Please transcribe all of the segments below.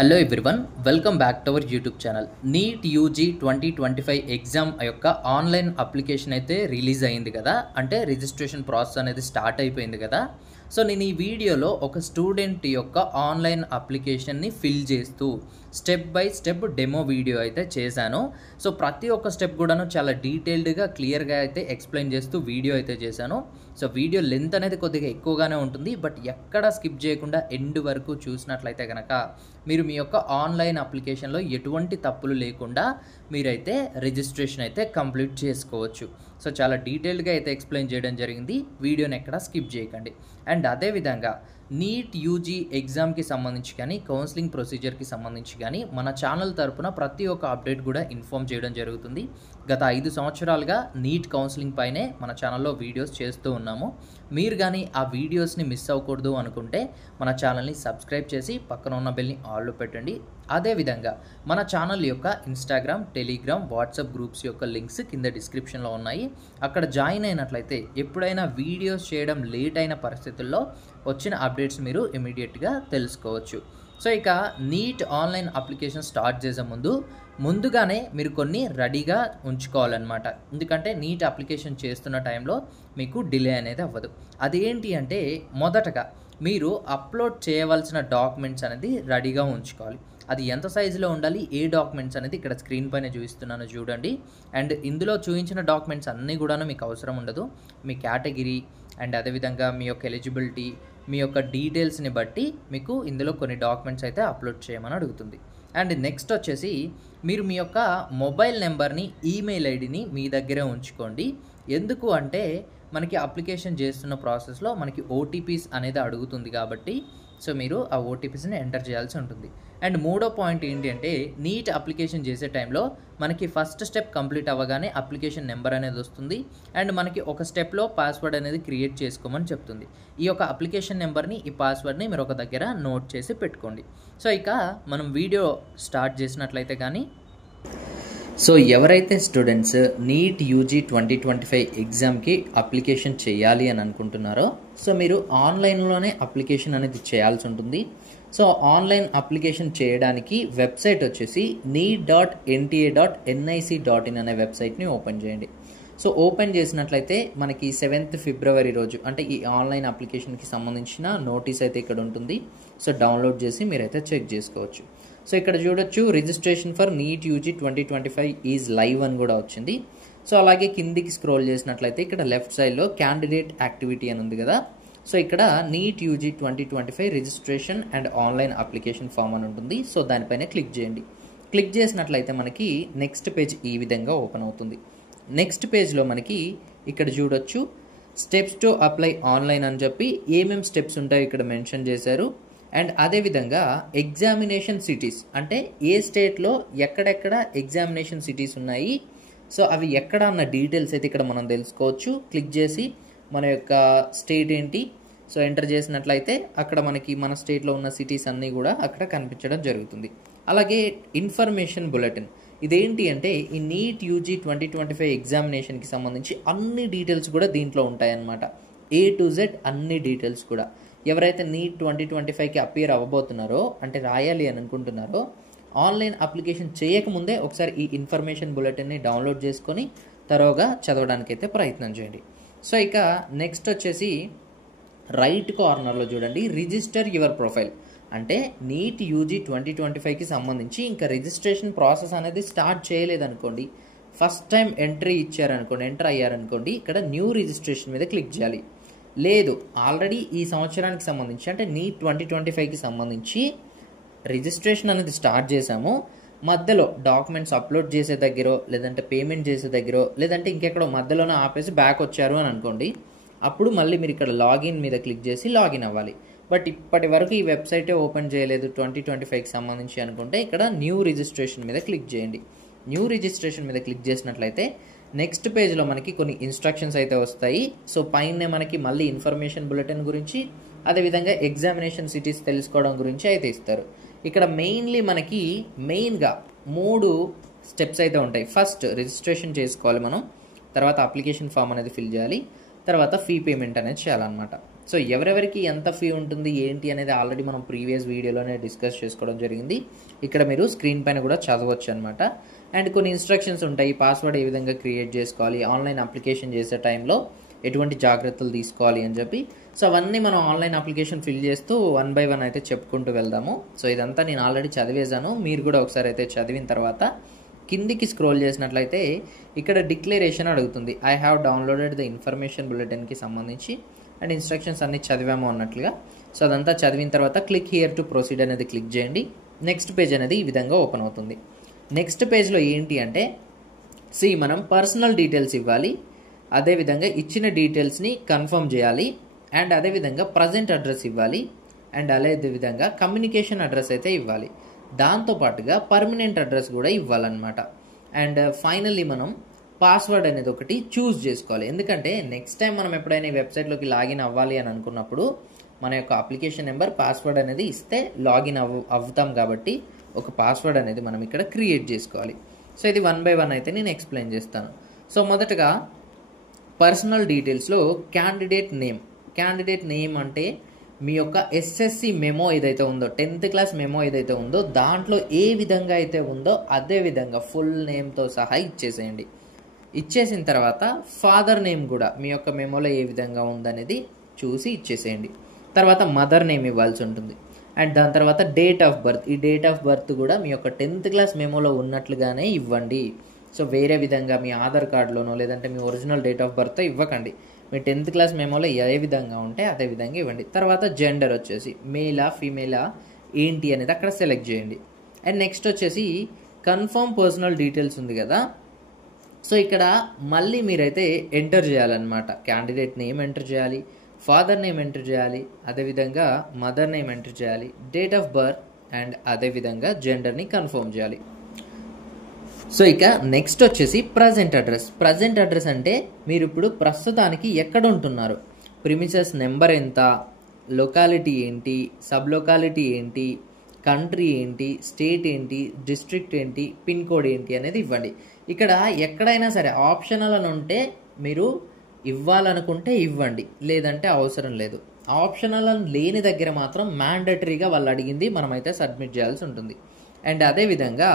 Hello everyone, welcome back to our YouTube channel. Neat UG 2025 exam యొక్క online application అయితే release అయింది కదా, అంటే రిజిస్ట్రేషన్ ప్రాసెస్ అనేది స్టార్ట్ అయిపోయింది కదా. సో నేను ఈ వీడియోలో ఒక స్టూడెంట్ యొక్క ఆన్లైన్ అప్లికేషన్ని ఫిల్ చేస్తూ step by step demo video అయితే చేశాను. సో ప్రతి ఒక్క స్టెప్ కూడాను చాలా డీటెయిల్డ్గా క్లియర్గా అయితే ఎక్స్ప్లెయిన్ చేస్తూ వీడియో అయితే చేశాను. సో వీడియో లెంత్ అనేది కొద్దిగా ఎక్కువగానే ఉంటుంది, బట్ ఎక్కడ స్కిప్ చేయకుండా ఎండ్ వరకు చూసినట్లయితే కనుక మీరు మీ యొక్క ఆన్లైన్ అప్లికేషన్లో ఎటువంటి తప్పులు లేకుండా మీరైతే రిజిస్ట్రేషన్ అయితే కంప్లీట్ చేసుకోవచ్చు. సో చాలా డీటెయిల్డ్గా అయితే ఎక్స్ప్లెయిన్ చేయడం జరిగింది, వీడియోని ఎక్కడ స్కిప్ చేయకండి. అండ్ అదేవిధంగా నీట్ యూజీ ఎగ్జామ్కి సంబంధించి కానీ కౌన్సిలింగ్ ప్రొసీజర్కి సంబంధించి కానీ మన ఛానల్ తరపున ప్రతి ఒక్క అప్డేట్ కూడా ఇన్ఫామ్ చేయడం జరుగుతుంది. గత 5 సంవత్సరాలుగా నీట్ కౌన్సిలింగ్ పైనే మన ఛానల్లో వీడియోస్ చేస్తూ ఉన్నాము. మీరు కానీ ఆ వీడియోస్ని మిస్ అవ్వకూడదు అనుకుంటే మన ఛానల్ని సబ్స్క్రైబ్ చేసి పక్కన ఉన్న బెల్ని ఆల్లో పెట్టండి. అదేవిధంగా మన ఛానల్ యొక్క ఇన్స్టాగ్రామ్, టెలిగ్రామ్, వాట్సాప్ గ్రూప్స్ యొక్క లింక్స్ కింద డిస్క్రిప్షన్లో ఉన్నాయి. అక్కడ జాయిన్ అయినట్లయితే ఎప్పుడైనా వీడియోస్ చేయడం లేట్ అయిన పరిస్థితుల్లో వచ్చిన అప్డేట్స్ మీరు ఇమీడియట్గా తెలుసుకోవచ్చు. సో ఇక నీట్ ఆన్లైన్ అప్లికేషన్ స్టార్ట్ చేసే ముందుగానే మీరు కొన్ని రెడీగా ఉంచుకోవాలన్నమాట. ఎందుకంటే నీట్ అప్లికేషన్ చేస్తున్న టైంలో మీకు డిలే అనేది అవ్వదు. అదేంటి అంటే మొదటగా మీరు అప్లోడ్ చేయవలసిన డాక్యుమెంట్స్ అనేది రెడీగా ఉంచుకోవాలి. అది ఎంత సైజులో ఉండాలి, ఏ డాక్యుమెంట్స్ అనేది ఇక్కడ స్క్రీన్ పైన చూపిస్తున్నాను చూడండి. అండ్ ఇందులో చూపించిన డాక్యుమెంట్స్ అన్నీ కూడా మీకు అవసరం ఉండదు. మీ కేటగిరీ అండ్ అదేవిధంగా మీ యొక్క ఎలిజిబిలిటీ, మీ యొక్క డీటెయిల్స్ని బట్టి మీకు ఇందులో కొన్ని డాక్యుమెంట్స్ అయితే అప్లోడ్ చేయమని అడుగుతుంది. అండ్ నెక్స్ట్ వచ్చేసి మీరు మీ యొక్క మొబైల్ నెంబర్ని, ఈమెయిల్ ఐడిని మీ దగ్గరే ఉంచుకోండి. ఎందుకు అంటే మనకి అప్లికేషన్ చేస్తున్న ప్రాసెస్లో మనకి ఓటీపీస్ అనేది అడుగుతుంది కాబట్టి సో మీరు ఆ ఓటీపీస్ని ఎంటర్ చేయాల్సి ఉంటుంది. అండ్ మూడో పాయింట్ ఏంటి అంటే నీట్ అప్లికేషన్ చేసే టైంలో మనకి ఫస్ట్ స్టెప్ కంప్లీట్ అవ్వగానే అప్లికేషన్ నెంబర్ అనేది వస్తుంది. అండ్ మనకి ఒక స్టెప్లో పాస్వర్డ్ అనేది క్రియేట్ చేసుకోమని చెప్తుంది. ఈ యొక్క అప్లికేషన్ నెంబర్ని, ఈ పాస్వర్డ్ని మీరు ఒక దగ్గర నోట్ చేసి పెట్టుకోండి. సో ఇక మనం వీడియో స్టార్ట్ చేసినట్లయితే కానీ సో ఎవరైతే స్టూడెంట్స్ నీట్ యూజీ 2025 ఎగ్జామ్కి అప్లికేషన్ చేయాలి అని అనుకుంటున్నారో సో మీరు ఆన్లైన్లోనే అప్లికేషన్ అనేది చేయాల్సి ఉంటుంది. సో ఆన్లైన్ అప్లికేషన్ చేయడానికి వెబ్సైట్ వచ్చేసి neet.nta.nic.in అనే వెబ్సైట్ని ఓపెన్ చేయండి. సో ఓపెన్ చేసినట్లయితే మనకి 7th ఫిబ్రవరి రోజు అంటే ఈ ఆన్లైన్ అప్లికేషన్కి సంబంధించిన నోటీస్ అయితే ఇక్కడ ఉంటుంది. సో డౌన్లోడ్ చేసి మీరైతే చెక్ చేసుకోవచ్చు. సో ఇక్కడ చూడొచ్చు registration for NEET UG 2025 is live అని కూడా వచ్చింది. సో అలాగే కిందికి స్క్రోల్ చేసినట్లయితే ఇక్కడ లెఫ్ట్ సైడ్లో క్యాండిడేట్ యాక్టివిటీ అని ఉంది కదా. సో ఇక్కడ NEET UG 2025 registration and online application form అని ఉంటుంది. సో దానిపైన క్లిక్ చేయండి. క్లిక్ చేసినట్లయితే మనకి నెక్స్ట్ పేజ్ ఈ విధంగా ఓపెన్ అవుతుంది. నెక్స్ట్ పేజ్లో మనకి ఇక్కడ చూడొచ్చు స్టెప్స్ టు అప్లై ఆన్లైన్ అని చెప్పి ఏమేమి స్టెప్స్ ఉంటాయో ఇక్కడ మెన్షన్ చేశారు. అండ్ అదేవిధంగా ఎగ్జామినేషన్ సిటీస్ అంటే ఏ స్టేట్లో ఎక్కడెక్కడ ఎగ్జామినేషన్ సిటీస్ ఉన్నాయి, సో అవి ఎక్కడ అన్న డీటెయిల్స్ అయితే ఇక్కడ మనం తెలుసుకోవచ్చు. క్లిక్ చేసి మన యొక్క స్టేట్ ఏంటి సో ఎంటర్ చేసినట్లయితే అక్కడ మనకి మన స్టేట్లో ఉన్న సిటీస్ అన్నీ కూడా అక్కడ కనిపించడం జరుగుతుంది. అలాగే ఇన్ఫర్మేషన్ బులెటిన్ ఇదేంటి అంటే ఈ నీట్ యూజీ 2025 ఎగ్జామినేషన్కి సంబంధించి అన్ని డీటెయిల్స్ కూడా దీంట్లో ఉంటాయన్నమాట. A to Z అన్ని డీటెయిల్స్ కూడా ఎవరైతే నీట్ 2025కి అపియర్ అవ్వబోతున్నారో అంటే రాయాలి అని అనుకుంటున్నారో ఆన్లైన్ అప్లికేషన్ చేయకముందే ఒకసారి ఈ ఇన్ఫర్మేషన్ బులెటిన్ని డౌన్లోడ్ చేసుకొని తరోగా చదవడానికి అయితే ప్రయత్నం చేయండి. సో ఇక నెక్స్ట్ వచ్చేసి రైట్ కార్నర్లో చూడండి రిజిస్టర్ యువర్ ప్రొఫైల్ అంటే నీట్ యూజీ 2025కి సంబంధించి ఇంకా రిజిస్ట్రేషన్ ప్రాసెస్ అనేది స్టార్ట్ చేయలేదనుకోండి, ఫస్ట్ టైం ఎంటర్ అయ్యారనుకోండి ఇక్కడ న్యూ రిజిస్ట్రేషన్ మీద క్లిక్ చేయాలి. లేదు ఆల్రెడీ ఈ సంవత్సరానికి సంబంధించి అంటే నీట్ 2025కి సంబంధించి రిజిస్ట్రేషన్ అనేది స్టార్ట్ చేశాము, మధ్యలో డాక్యుమెంట్స్ అప్లోడ్ చేసే దగ్గర లేదంటే పేమెంట్ చేసే దగ్గర లేదంటే ఇంకెక్కడో మధ్యలోనే ఆపేసి బ్యాక్ వచ్చారు అని అనుకోండి, అప్పుడు మళ్ళీ మీరు ఇక్కడ లాగిన్ మీద క్లిక్ చేసి లాగిన్ అవ్వాలి. బట్ ఇప్పటి వరకు ఈ వెబ్సైటే ఓపెన్ చేయలేదు 2025కి సంబంధించి అనుకుంటే ఇక్కడ న్యూ రిజిస్ట్రేషన్ మీద క్లిక్ చేయండి. న్యూ రిజిస్ట్రేషన్ మీద క్లిక్ చేసినట్లయితే నెక్స్ట్ పేజ్లో మనకి కొన్ని ఇన్స్ట్రక్షన్స్ అయితే వస్తాయి. సో పైన మనకి మళ్ళీ ఇన్ఫర్మేషన్ బులెటిన్ గురించి అదేవిధంగా ఎగ్జామినేషన్ సిటీస్ తెలుసుకోవడం గురించి అయితే ఇస్తారు. ఇక్కడ మనకి మెయిన్గా 3 స్టెప్స్ అయితే ఉంటాయి. ఫస్ట్ రిజిస్ట్రేషన్ చేసుకోవాలి మనం, తర్వాత అప్లికేషన్ ఫామ్ అనేది ఫిల్ చేయాలి, తర్వాత ఫీ పేమెంట్ అనేది చేయాలన్నమాట. సో ఎవరెవరికి ఎంత ఫీ ఉంటుంది ఏంటి అనేది ఆల్రెడీ మనం ప్రీవియస్ వీడియోలోనే డిస్కస్ చేసుకోవడం జరిగింది. ఇక్కడ మీరు స్క్రీన్ పైన కూడా చదవచ్చు అనమాట. అండ్ కొన్ని ఇన్స్ట్రక్షన్స్ ఉంటాయి, పాస్వర్డ్ ఏ విధంగా క్రియేట్ చేసుకోవాలి, ఆన్లైన్ అప్లికేషన్ చేసే టైంలో ఎటువంటి జాగ్రత్తలు తీసుకోవాలి అని చెప్పి. సో అవన్నీ మనం ఆన్లైన్ అప్లికేషన్ ఫిల్ చేస్తూ 1 by 1 అయితే చెప్పుకుంటూ వెళ్దాము. సో ఇదంతా నేను ఆల్రెడీ చదివేశాను, మీరు కూడా ఒకసారి అయితే చదివిన తర్వాత కిందికి స్క్రోల్ చేసినట్లయితే ఇక్కడ డిక్లరేషన్ అడుగుతుంది. I have downloaded the information బులెటిన్కి సంబంధించి అండ్ ఇన్స్ట్రక్షన్స్ అన్ని చదివాము అన్నట్లుగా. సో అదంతా చదివిన తర్వాత క్లిక్ హియర్ టు ప్రొసీడ్ అనేది క్లిక్ చేయండి. నెక్స్ట్ పేజ్ అనేది ఈ విధంగా ఓపెన్ అవుతుంది. నెక్స్ట్ పేజ్లో ఏంటి అంటే మనం పర్సనల్ డీటెయిల్స్ ఇవ్వాలి, అదేవిధంగా ఇచ్చిన డీటెయిల్స్ని కన్ఫర్మ్ చేయాలి, అండ్ అదేవిధంగా ప్రజెంట్ అడ్రస్ ఇవ్వాలి, అండ్ అదేవిధంగా కమ్యూనికేషన్ అడ్రస్ అయితే ఇవ్వాలి. దాంతోపాటుగా పర్మనెంట్ అడ్రస్ కూడా ఇవ్వాలన్నమాట. అండ్ ఫైనల్లీ మనం పాస్వర్డ్ అనేది ఒకటి చూస్ చేసుకోవాలి. ఎందుకంటే నెక్స్ట్ టైం మనం ఎప్పుడైనా ఈ వెబ్సైట్లోకి లాగిన్ అవ్వాలి అని అనుకున్నప్పుడు మన యొక్క అప్లికేషన్ నెంబర్ పాస్వర్డ్ అనేది ఇస్తే లాగిన్ అవుతాం కాబట్టి ఒక పాస్వర్డ్ అనేది మనం ఇక్కడ క్రియేట్ చేసుకోవాలి. సో ఇది 1 by 1 అయితే నేను ఎక్స్ప్లెయిన్ చేస్తాను. సో మొదటగా పర్సనల్ డీటెయిల్స్లో క్యాండిడేట్ నేమ్ అంటే మీ యొక్క ఎస్ఎస్సి మెమో ఏదైతే ఉందో, 10th క్లాస్ మెమో ఏదైతే ఉందో దాంట్లో ఏ విధంగా అయితే ఉందో అదే విధంగా ఫుల్ నేమ్తో సహా ఇచ్చేసేయండి. ఇచ్చేసిన తర్వాత ఫాదర్ నేమ్ కూడా మీ యొక్క మెమోలో ఏ విధంగా ఉందనేది చూసి ఇచ్చేసేయండి. తర్వాత మదర్ నేమ్ ఇవ్వాల్సి ఉంటుంది. అండ్ దాని తర్వాత డేట్ ఆఫ్ బర్త్, ఈ డేట్ ఆఫ్ బర్త్ కూడా మీ యొక్క 10th క్లాస్ మెమోలో ఉన్నట్లుగానే ఇవ్వండి. సో వేరే విధంగా మీ ఆధార్ కార్డులోనో లేదంటే మీ ఒరిజినల్ డేట్ ఆఫ్ బర్త్ ఇవ్వకండి. మీ 10th క్లాస్ మెమోలో ఏ విధంగా ఉంటే అదే విధంగా ఇవ్వండి. తర్వాత జెండర్ వచ్చేసి మేలా ఫీమేలా ఏంటి అనేది అక్కడ సెలెక్ట్ చేయండి. అండ్ నెక్స్ట్ వచ్చేసి కన్ఫర్మ్ పర్సనల్ డీటెయిల్స్ ఉంది కదా, సో ఇక్కడ మళ్ళీ మీరైతే ఎంటర్ చేయాలన్నమాట. క్యాండిడేట్ నేమ్ ఎంటర్ చేయాలి, ఫాదర్ నేమ్ ఎంటర్ చేయాలి, అదేవిధంగా మదర్ నేమ్ ఎంటర్ చేయాలి, డేట్ ఆఫ్ బర్త్ అండ్ అదేవిధంగా జెండర్ని కన్ఫర్మ్ చేయాలి. సో ఇక నెక్స్ట్ వచ్చేసి ప్రజెంట్ అడ్రస్ అంటే మీరు ఇప్పుడు ప్రస్తుతానికి ఎక్కడ ఉంటున్నారు, ప్రిమిసెస్ నెంబర్ ఎంత, లొకాలిటీ ఏంటి, సబ్ లొకాలిటీ ఏంటి, కంట్రీ ఏంటి, స్టేట్ ఏంటి, డిస్ట్రిక్ట్ ఏంటి, పిన్ కోడ్ ఏంటి అనేది ఇవ్వండి. ఇక్కడ ఎక్కడైనా సరే ఆప్షనల్ అని ఉంటే మీరు ఇవ్వాలనుకుంటే ఇవ్వండి, లేదంటే అవసరం లేదు. ఆప్షనల్ అని లేని దగ్గర మాత్రం మ్యాండటరీగా వాళ్ళు అడిగింది మనమైతే సబ్మిట్ చేయాల్సి ఉంటుంది. అండ్ అదేవిధంగా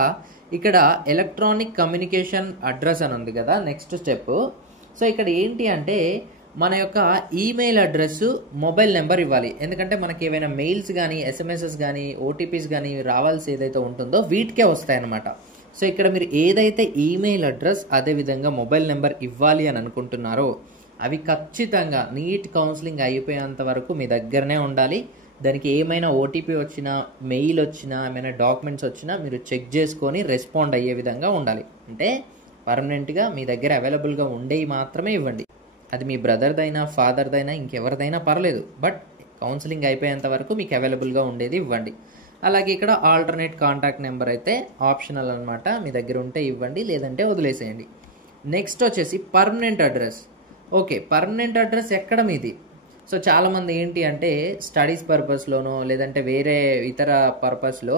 ఇక్కడ ఎలక్ట్రానిక్ కమ్యూనికేషన్ అడ్రస్ అని ఉంది కదా నెక్స్ట్ స్టెప్. సో ఇక్కడ ఏంటి అంటే మన యొక్క ఈమెయిల్ అడ్రస్, మొబైల్ నెంబర్ ఇవ్వాలి. ఎందుకంటే మనకి ఏవైనా మెయిల్స్ కానీ ఎస్ఎంఎస్ఎస్ కానీ ఓటీపీస్ కానీ రావాల్సి ఏదైతే ఉంటుందో వీటికే వస్తాయన్నమాట. సో ఇక్కడ మీరు ఏదైతే ఈమెయిల్ అడ్రస్ అదేవిధంగా మొబైల్ నెంబర్ ఇవ్వాలి అని అనుకుంటున్నారో అవి ఖచ్చితంగా నీట్ కౌన్సిలింగ్ అయిపోయేంత వరకు మీ దగ్గరనే ఉండాలి. దానికి ఏమైనా ఓటీపీ వచ్చినా, మెయిల్ వచ్చినా, ఏమైనా డాక్యుమెంట్స్ వచ్చినా మీరు చెక్ చేసుకొని రెస్పాండ్ అయ్యే విధంగా ఉండాలి. అంటే పర్మనెంట్గా మీ దగ్గర అవైలబుల్గా ఉండేవి మాత్రమే ఇవ్వండి. అది మీ బ్రదర్దైనా, ఫాదర్దైనా, ఇంకెవరిదైనా పర్లేదు, బట్ కౌన్సిలింగ్ అయిపోయేంత వరకు మీకు అవైలబుల్గా ఉండేది ఇవ్వండి. అలాగే ఇక్కడ ఆల్టర్నేట్ కాంటాక్ట్ నెంబర్ అయితే ఆప్షనల్ అనమాట, మీ దగ్గర ఉంటే ఇవ్వండి, లేదంటే వదిలేసేయండి. నెక్స్ట్ వచ్చేసి permanent address. Okay, permanent address ఎక్కడ మీది? సో చాలామంది ఏంటి అంటే స్టడీస్ పర్పస్లోనో లేదంటే వేరే ఇతర పర్పస్లో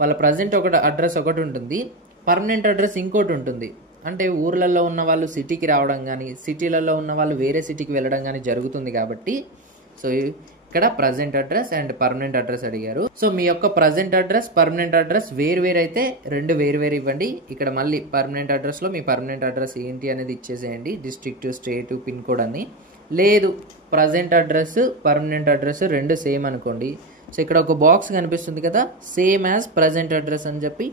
వాళ్ళ ప్రజెంట్ అడ్రస్ ఒకటి ఉంటుంది, పర్మనెంట్ అడ్రస్ ఇంకోటి ఉంటుంది. అంటే ఊర్లలో ఉన్న వాళ్ళు సిటీకి రావడం కానీ, సిటీలలో ఉన్న వాళ్ళు వేరే సిటీకి వెళ్ళడం కానీ జరుగుతుంది. కాబట్టి సో ఇక్కడ present address and permanent address అడిగారు. సో మీ యొక్క ప్రజెంట్ అడ్రస్, పర్మనెంట్ అడ్రస్ వేరు అయితే రెండు వేరు ఇవ్వండి. ఇక్కడ మళ్ళీ పర్మనెంట్ అడ్రస్లో మీ పర్మనెంట్ అడ్రస్ ఏంటి అనేది ఇచ్చేసేయండి, డిస్ట్రిక్ట్, స్టేట్, పిన్ కోడ్ అని. లేదు ప్రజెంట్ అడ్రస్, పర్మనెంట్ అడ్రస్ రెండు సేమ్ అనుకోండి. సో ఇక్కడ ఒక బాక్స్ కనిపిస్తుంది కదా, సేమ్ యాజ్ ప్రజెంట్ అడ్రస్ అని చెప్పి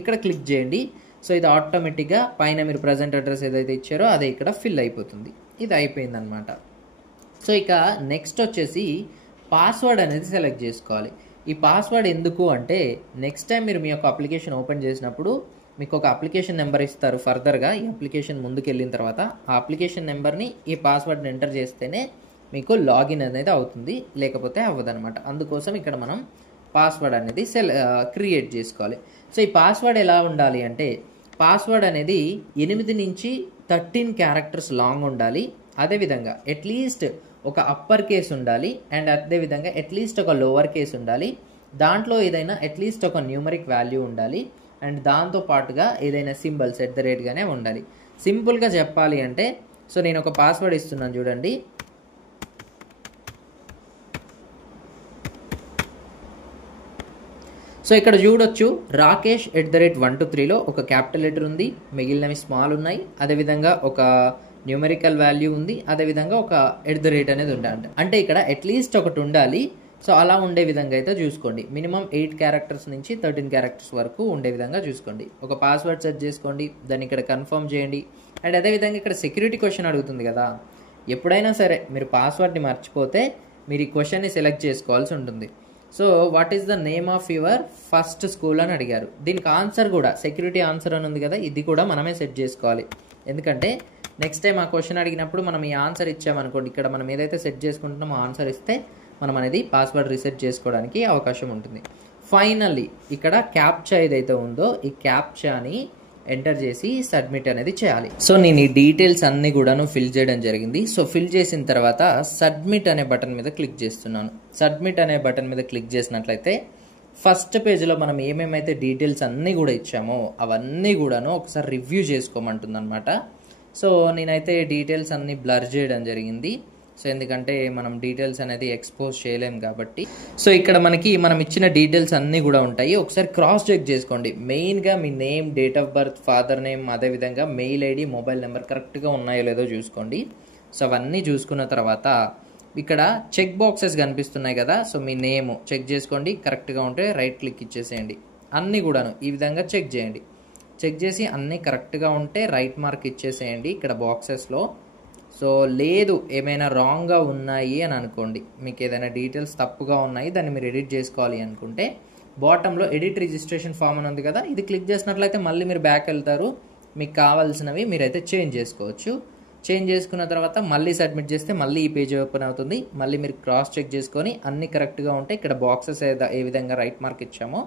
ఇక్కడ క్లిక్ చేయండి. సో ఇది ఆటోమేటిక్గా పైన మీరు ప్రజెంట్ అడ్రస్ ఏదైతే ఇచ్చారో అదే ఇక్కడ ఫిల్ అయిపోతుంది. ఇది అయిపోయింది అనమాట. సో ఇక నెక్స్ట్ వచ్చేసి పాస్వర్డ్ అనేది సెలెక్ట్ చేసుకోవాలి. ఈ పాస్వర్డ్ ఎందుకు అంటే నెక్స్ట్ టైం మీరు మీ యొక్క అప్లికేషన్ ఓపెన్ చేసినప్పుడు మీకు ఒక అప్లికేషన్ నెంబర్ ఇస్తారు. ఫర్దర్గా ఈ అప్లికేషన్ ముందుకు వెళ్ళిన తర్వాత ఆ అప్లికేషన్ నెంబర్ని ఈ పాస్వర్డ్ని ఎంటర్ చేస్తేనే మీకు లాగిన్ అనేది అవుతుంది, లేకపోతే అవ్వదనమాట. అందుకోసం ఇక్కడ మనం పాస్వర్డ్ అనేది క్రియేట్ చేసుకోవాలి. సో ఈ పాస్వర్డ్ ఎలా ఉండాలి అంటే పాస్వర్డ్ అనేది 8 నుంచి 13 క్యారెక్టర్స్ లాంగ్ ఉండాలి. అదేవిధంగా అట్లీస్ట్ ఒక అప్పర్ కేస్ ఉండాలి అండ్ అదేవిధంగా అట్లీస్ట్ ఒక లోవర్ కేస్ ఉండాలి. దాంట్లో ఏదైనా అట్లీస్ట్ ఒక న్యూమరిక్ వాల్యూ ఉండాలి అండ్ దాంతో పాటుగా ఏదైనా సింబల్స్ @గానే ఉండాలి. సింపుల్గా చెప్పాలి అంటే సో నేను ఒక పాస్వర్డ్ ఇస్తున్నాను చూడండి. సో ఇక్కడ చూడొచ్చు రాకేష్ @123లో ఒక క్యాపిటల్ లెటర్ ఉంది, మిగిలినవి స్మాల్ ఉన్నాయి, అదేవిధంగా ఒక న్యూమరికల్ వాల్యూ ఉంది, అదేవిధంగా ఒక అనేది ఉండాలి. అంటే ఇక్కడ అట్లీస్ట్ ఒకటి ఉండాలి. సో అలా ఉండే విధంగా అయితే చూసుకోండి. మినిమం 8 క్యారెక్టర్స్ నుంచి 13 క్యారెక్టర్స్ వరకు ఉండే విధంగా చూసుకోండి. ఒక పాస్వర్డ్ సెట్ చేసుకోండి, దాన్ని ఇక్కడ కన్ఫర్మ్ చేయండి. అండ్ అదేవిధంగా ఇక్కడ సెక్యూరిటీ క్వశ్చన్ అడుగుతుంది కదా, ఎప్పుడైనా సరే మీరు పాస్వర్డ్ని మర్చిపోతే మీరు ఈ క్వశ్చన్ని సెలెక్ట్ చేసుకోవాల్సి ఉంటుంది. So what is the name of your first school అని అడిగారు. దీనికి ఆన్సర్ కూడా సెక్యూరిటీ ఆన్సర్ అని ఉంది కదా, ఇది కూడా మనమే సెట్ చేసుకోవాలి. ఎందుకంటే నెక్స్ట్ టైం ఆ క్వశ్చన్ అడిగినప్పుడు మనం ఈ ఆన్సర్ ఇచ్చామనుకోండి, ఇక్కడ మనం ఏదైతే సెట్ చేసుకుంటున్నామో ఆన్సర్ ఇస్తే మనం అనేది పాస్వర్డ్ రీసెట్ చేసుకోవడానికి అవకాశం ఉంటుంది. ఫైనల్లీ ఇక్కడ క్యాప్చా ఏదైతే ఉందో ఈ క్యాప్చాని ఎంటర్ చేసి సబ్మిట్ అనేది చేయాలి. సో నేను ఈ డీటెయిల్స్ అన్ని కూడాను ఫిల్ చేయడం జరిగింది. సో ఫిల్ చేసిన తర్వాత సబ్మిట్ అనే బటన్ మీద క్లిక్ చేస్తున్నాను. సబ్మిట్ అనే బటన్ మీద క్లిక్ చేసినట్లయితే ఫస్ట్ పేజ్లో మనం ఏమేమైతే డీటెయిల్స్ అన్నీ కూడా ఇచ్చామో అవన్నీ కూడాను ఒకసారి రివ్యూ చేసుకోమంటుంది అనమాట. సో నేనైతే డీటెయిల్స్ అన్నీ బ్లర్ చేయడం జరిగింది. సో ఎందుకంటే మనం డీటెయిల్స్ అనేది ఎక్స్పోజ్ చేయలేం కాబట్టి. సో ఇక్కడ మనం ఇచ్చిన డీటెయిల్స్ అన్నీ కూడా ఉంటాయి. ఒకసారి క్రాస్ చెక్ చేసుకోండి. మెయిన్గా మీ name, date of birth, father name, అదేవిధంగా మెయిల్ ఐడి, మొబైల్ నెంబర్ కరెక్ట్గా ఉన్నాయో లేదో చూసుకోండి. సో అవన్నీ చూసుకున్న తర్వాత ఇక్కడ చెక్ బాక్సెస్ కనిపిస్తున్నాయి కదా, సో మీ నేమ్ చెక్ చేసుకోండి. కరెక్ట్గా ఉంటే రైట్ క్లిక్ ఇచ్చేసేయండి. అన్నీ కూడాను ఈ విధంగా చెక్ చేయండి. చెక్ చేసి అన్నీ కరెక్ట్గా ఉంటే రైట్ మార్క్ ఇచ్చేసేయండి ఇక్కడ బాక్సెస్లో. సో లేదు ఏమైనా రాంగ్గా ఉన్నాయి అని అనుకోండి, మీకు ఏదైనా డీటెయిల్స్ తప్పుగా ఉన్నాయి, దాన్ని మీరు ఎడిట్ చేసుకోవాలి అనుకుంటే బాటంలో ఎడిట్ రిజిస్ట్రేషన్ ఫామ్ అని ఉంది కదా, ఇది క్లిక్ చేసినట్లయితే మళ్ళీ మీరు బ్యాక్ వెళ్తారు. మీకు కావాల్సినవి మీరైతే చేంజ్ చేసుకోవచ్చు. చేంజ్ చేసుకున్న తర్వాత మళ్ళీ సబ్మిట్ చేస్తే మళ్ళీ ఈ పేజ్ ఓపెన్ అవుతుంది. మళ్ళీ మీరు క్రాస్ చెక్ చేసుకొని అన్నీ కరెక్ట్గా ఉంటే ఇక్కడ బాక్సెస్ ఏ విధంగా రైట్ మార్క్ ఇచ్చామో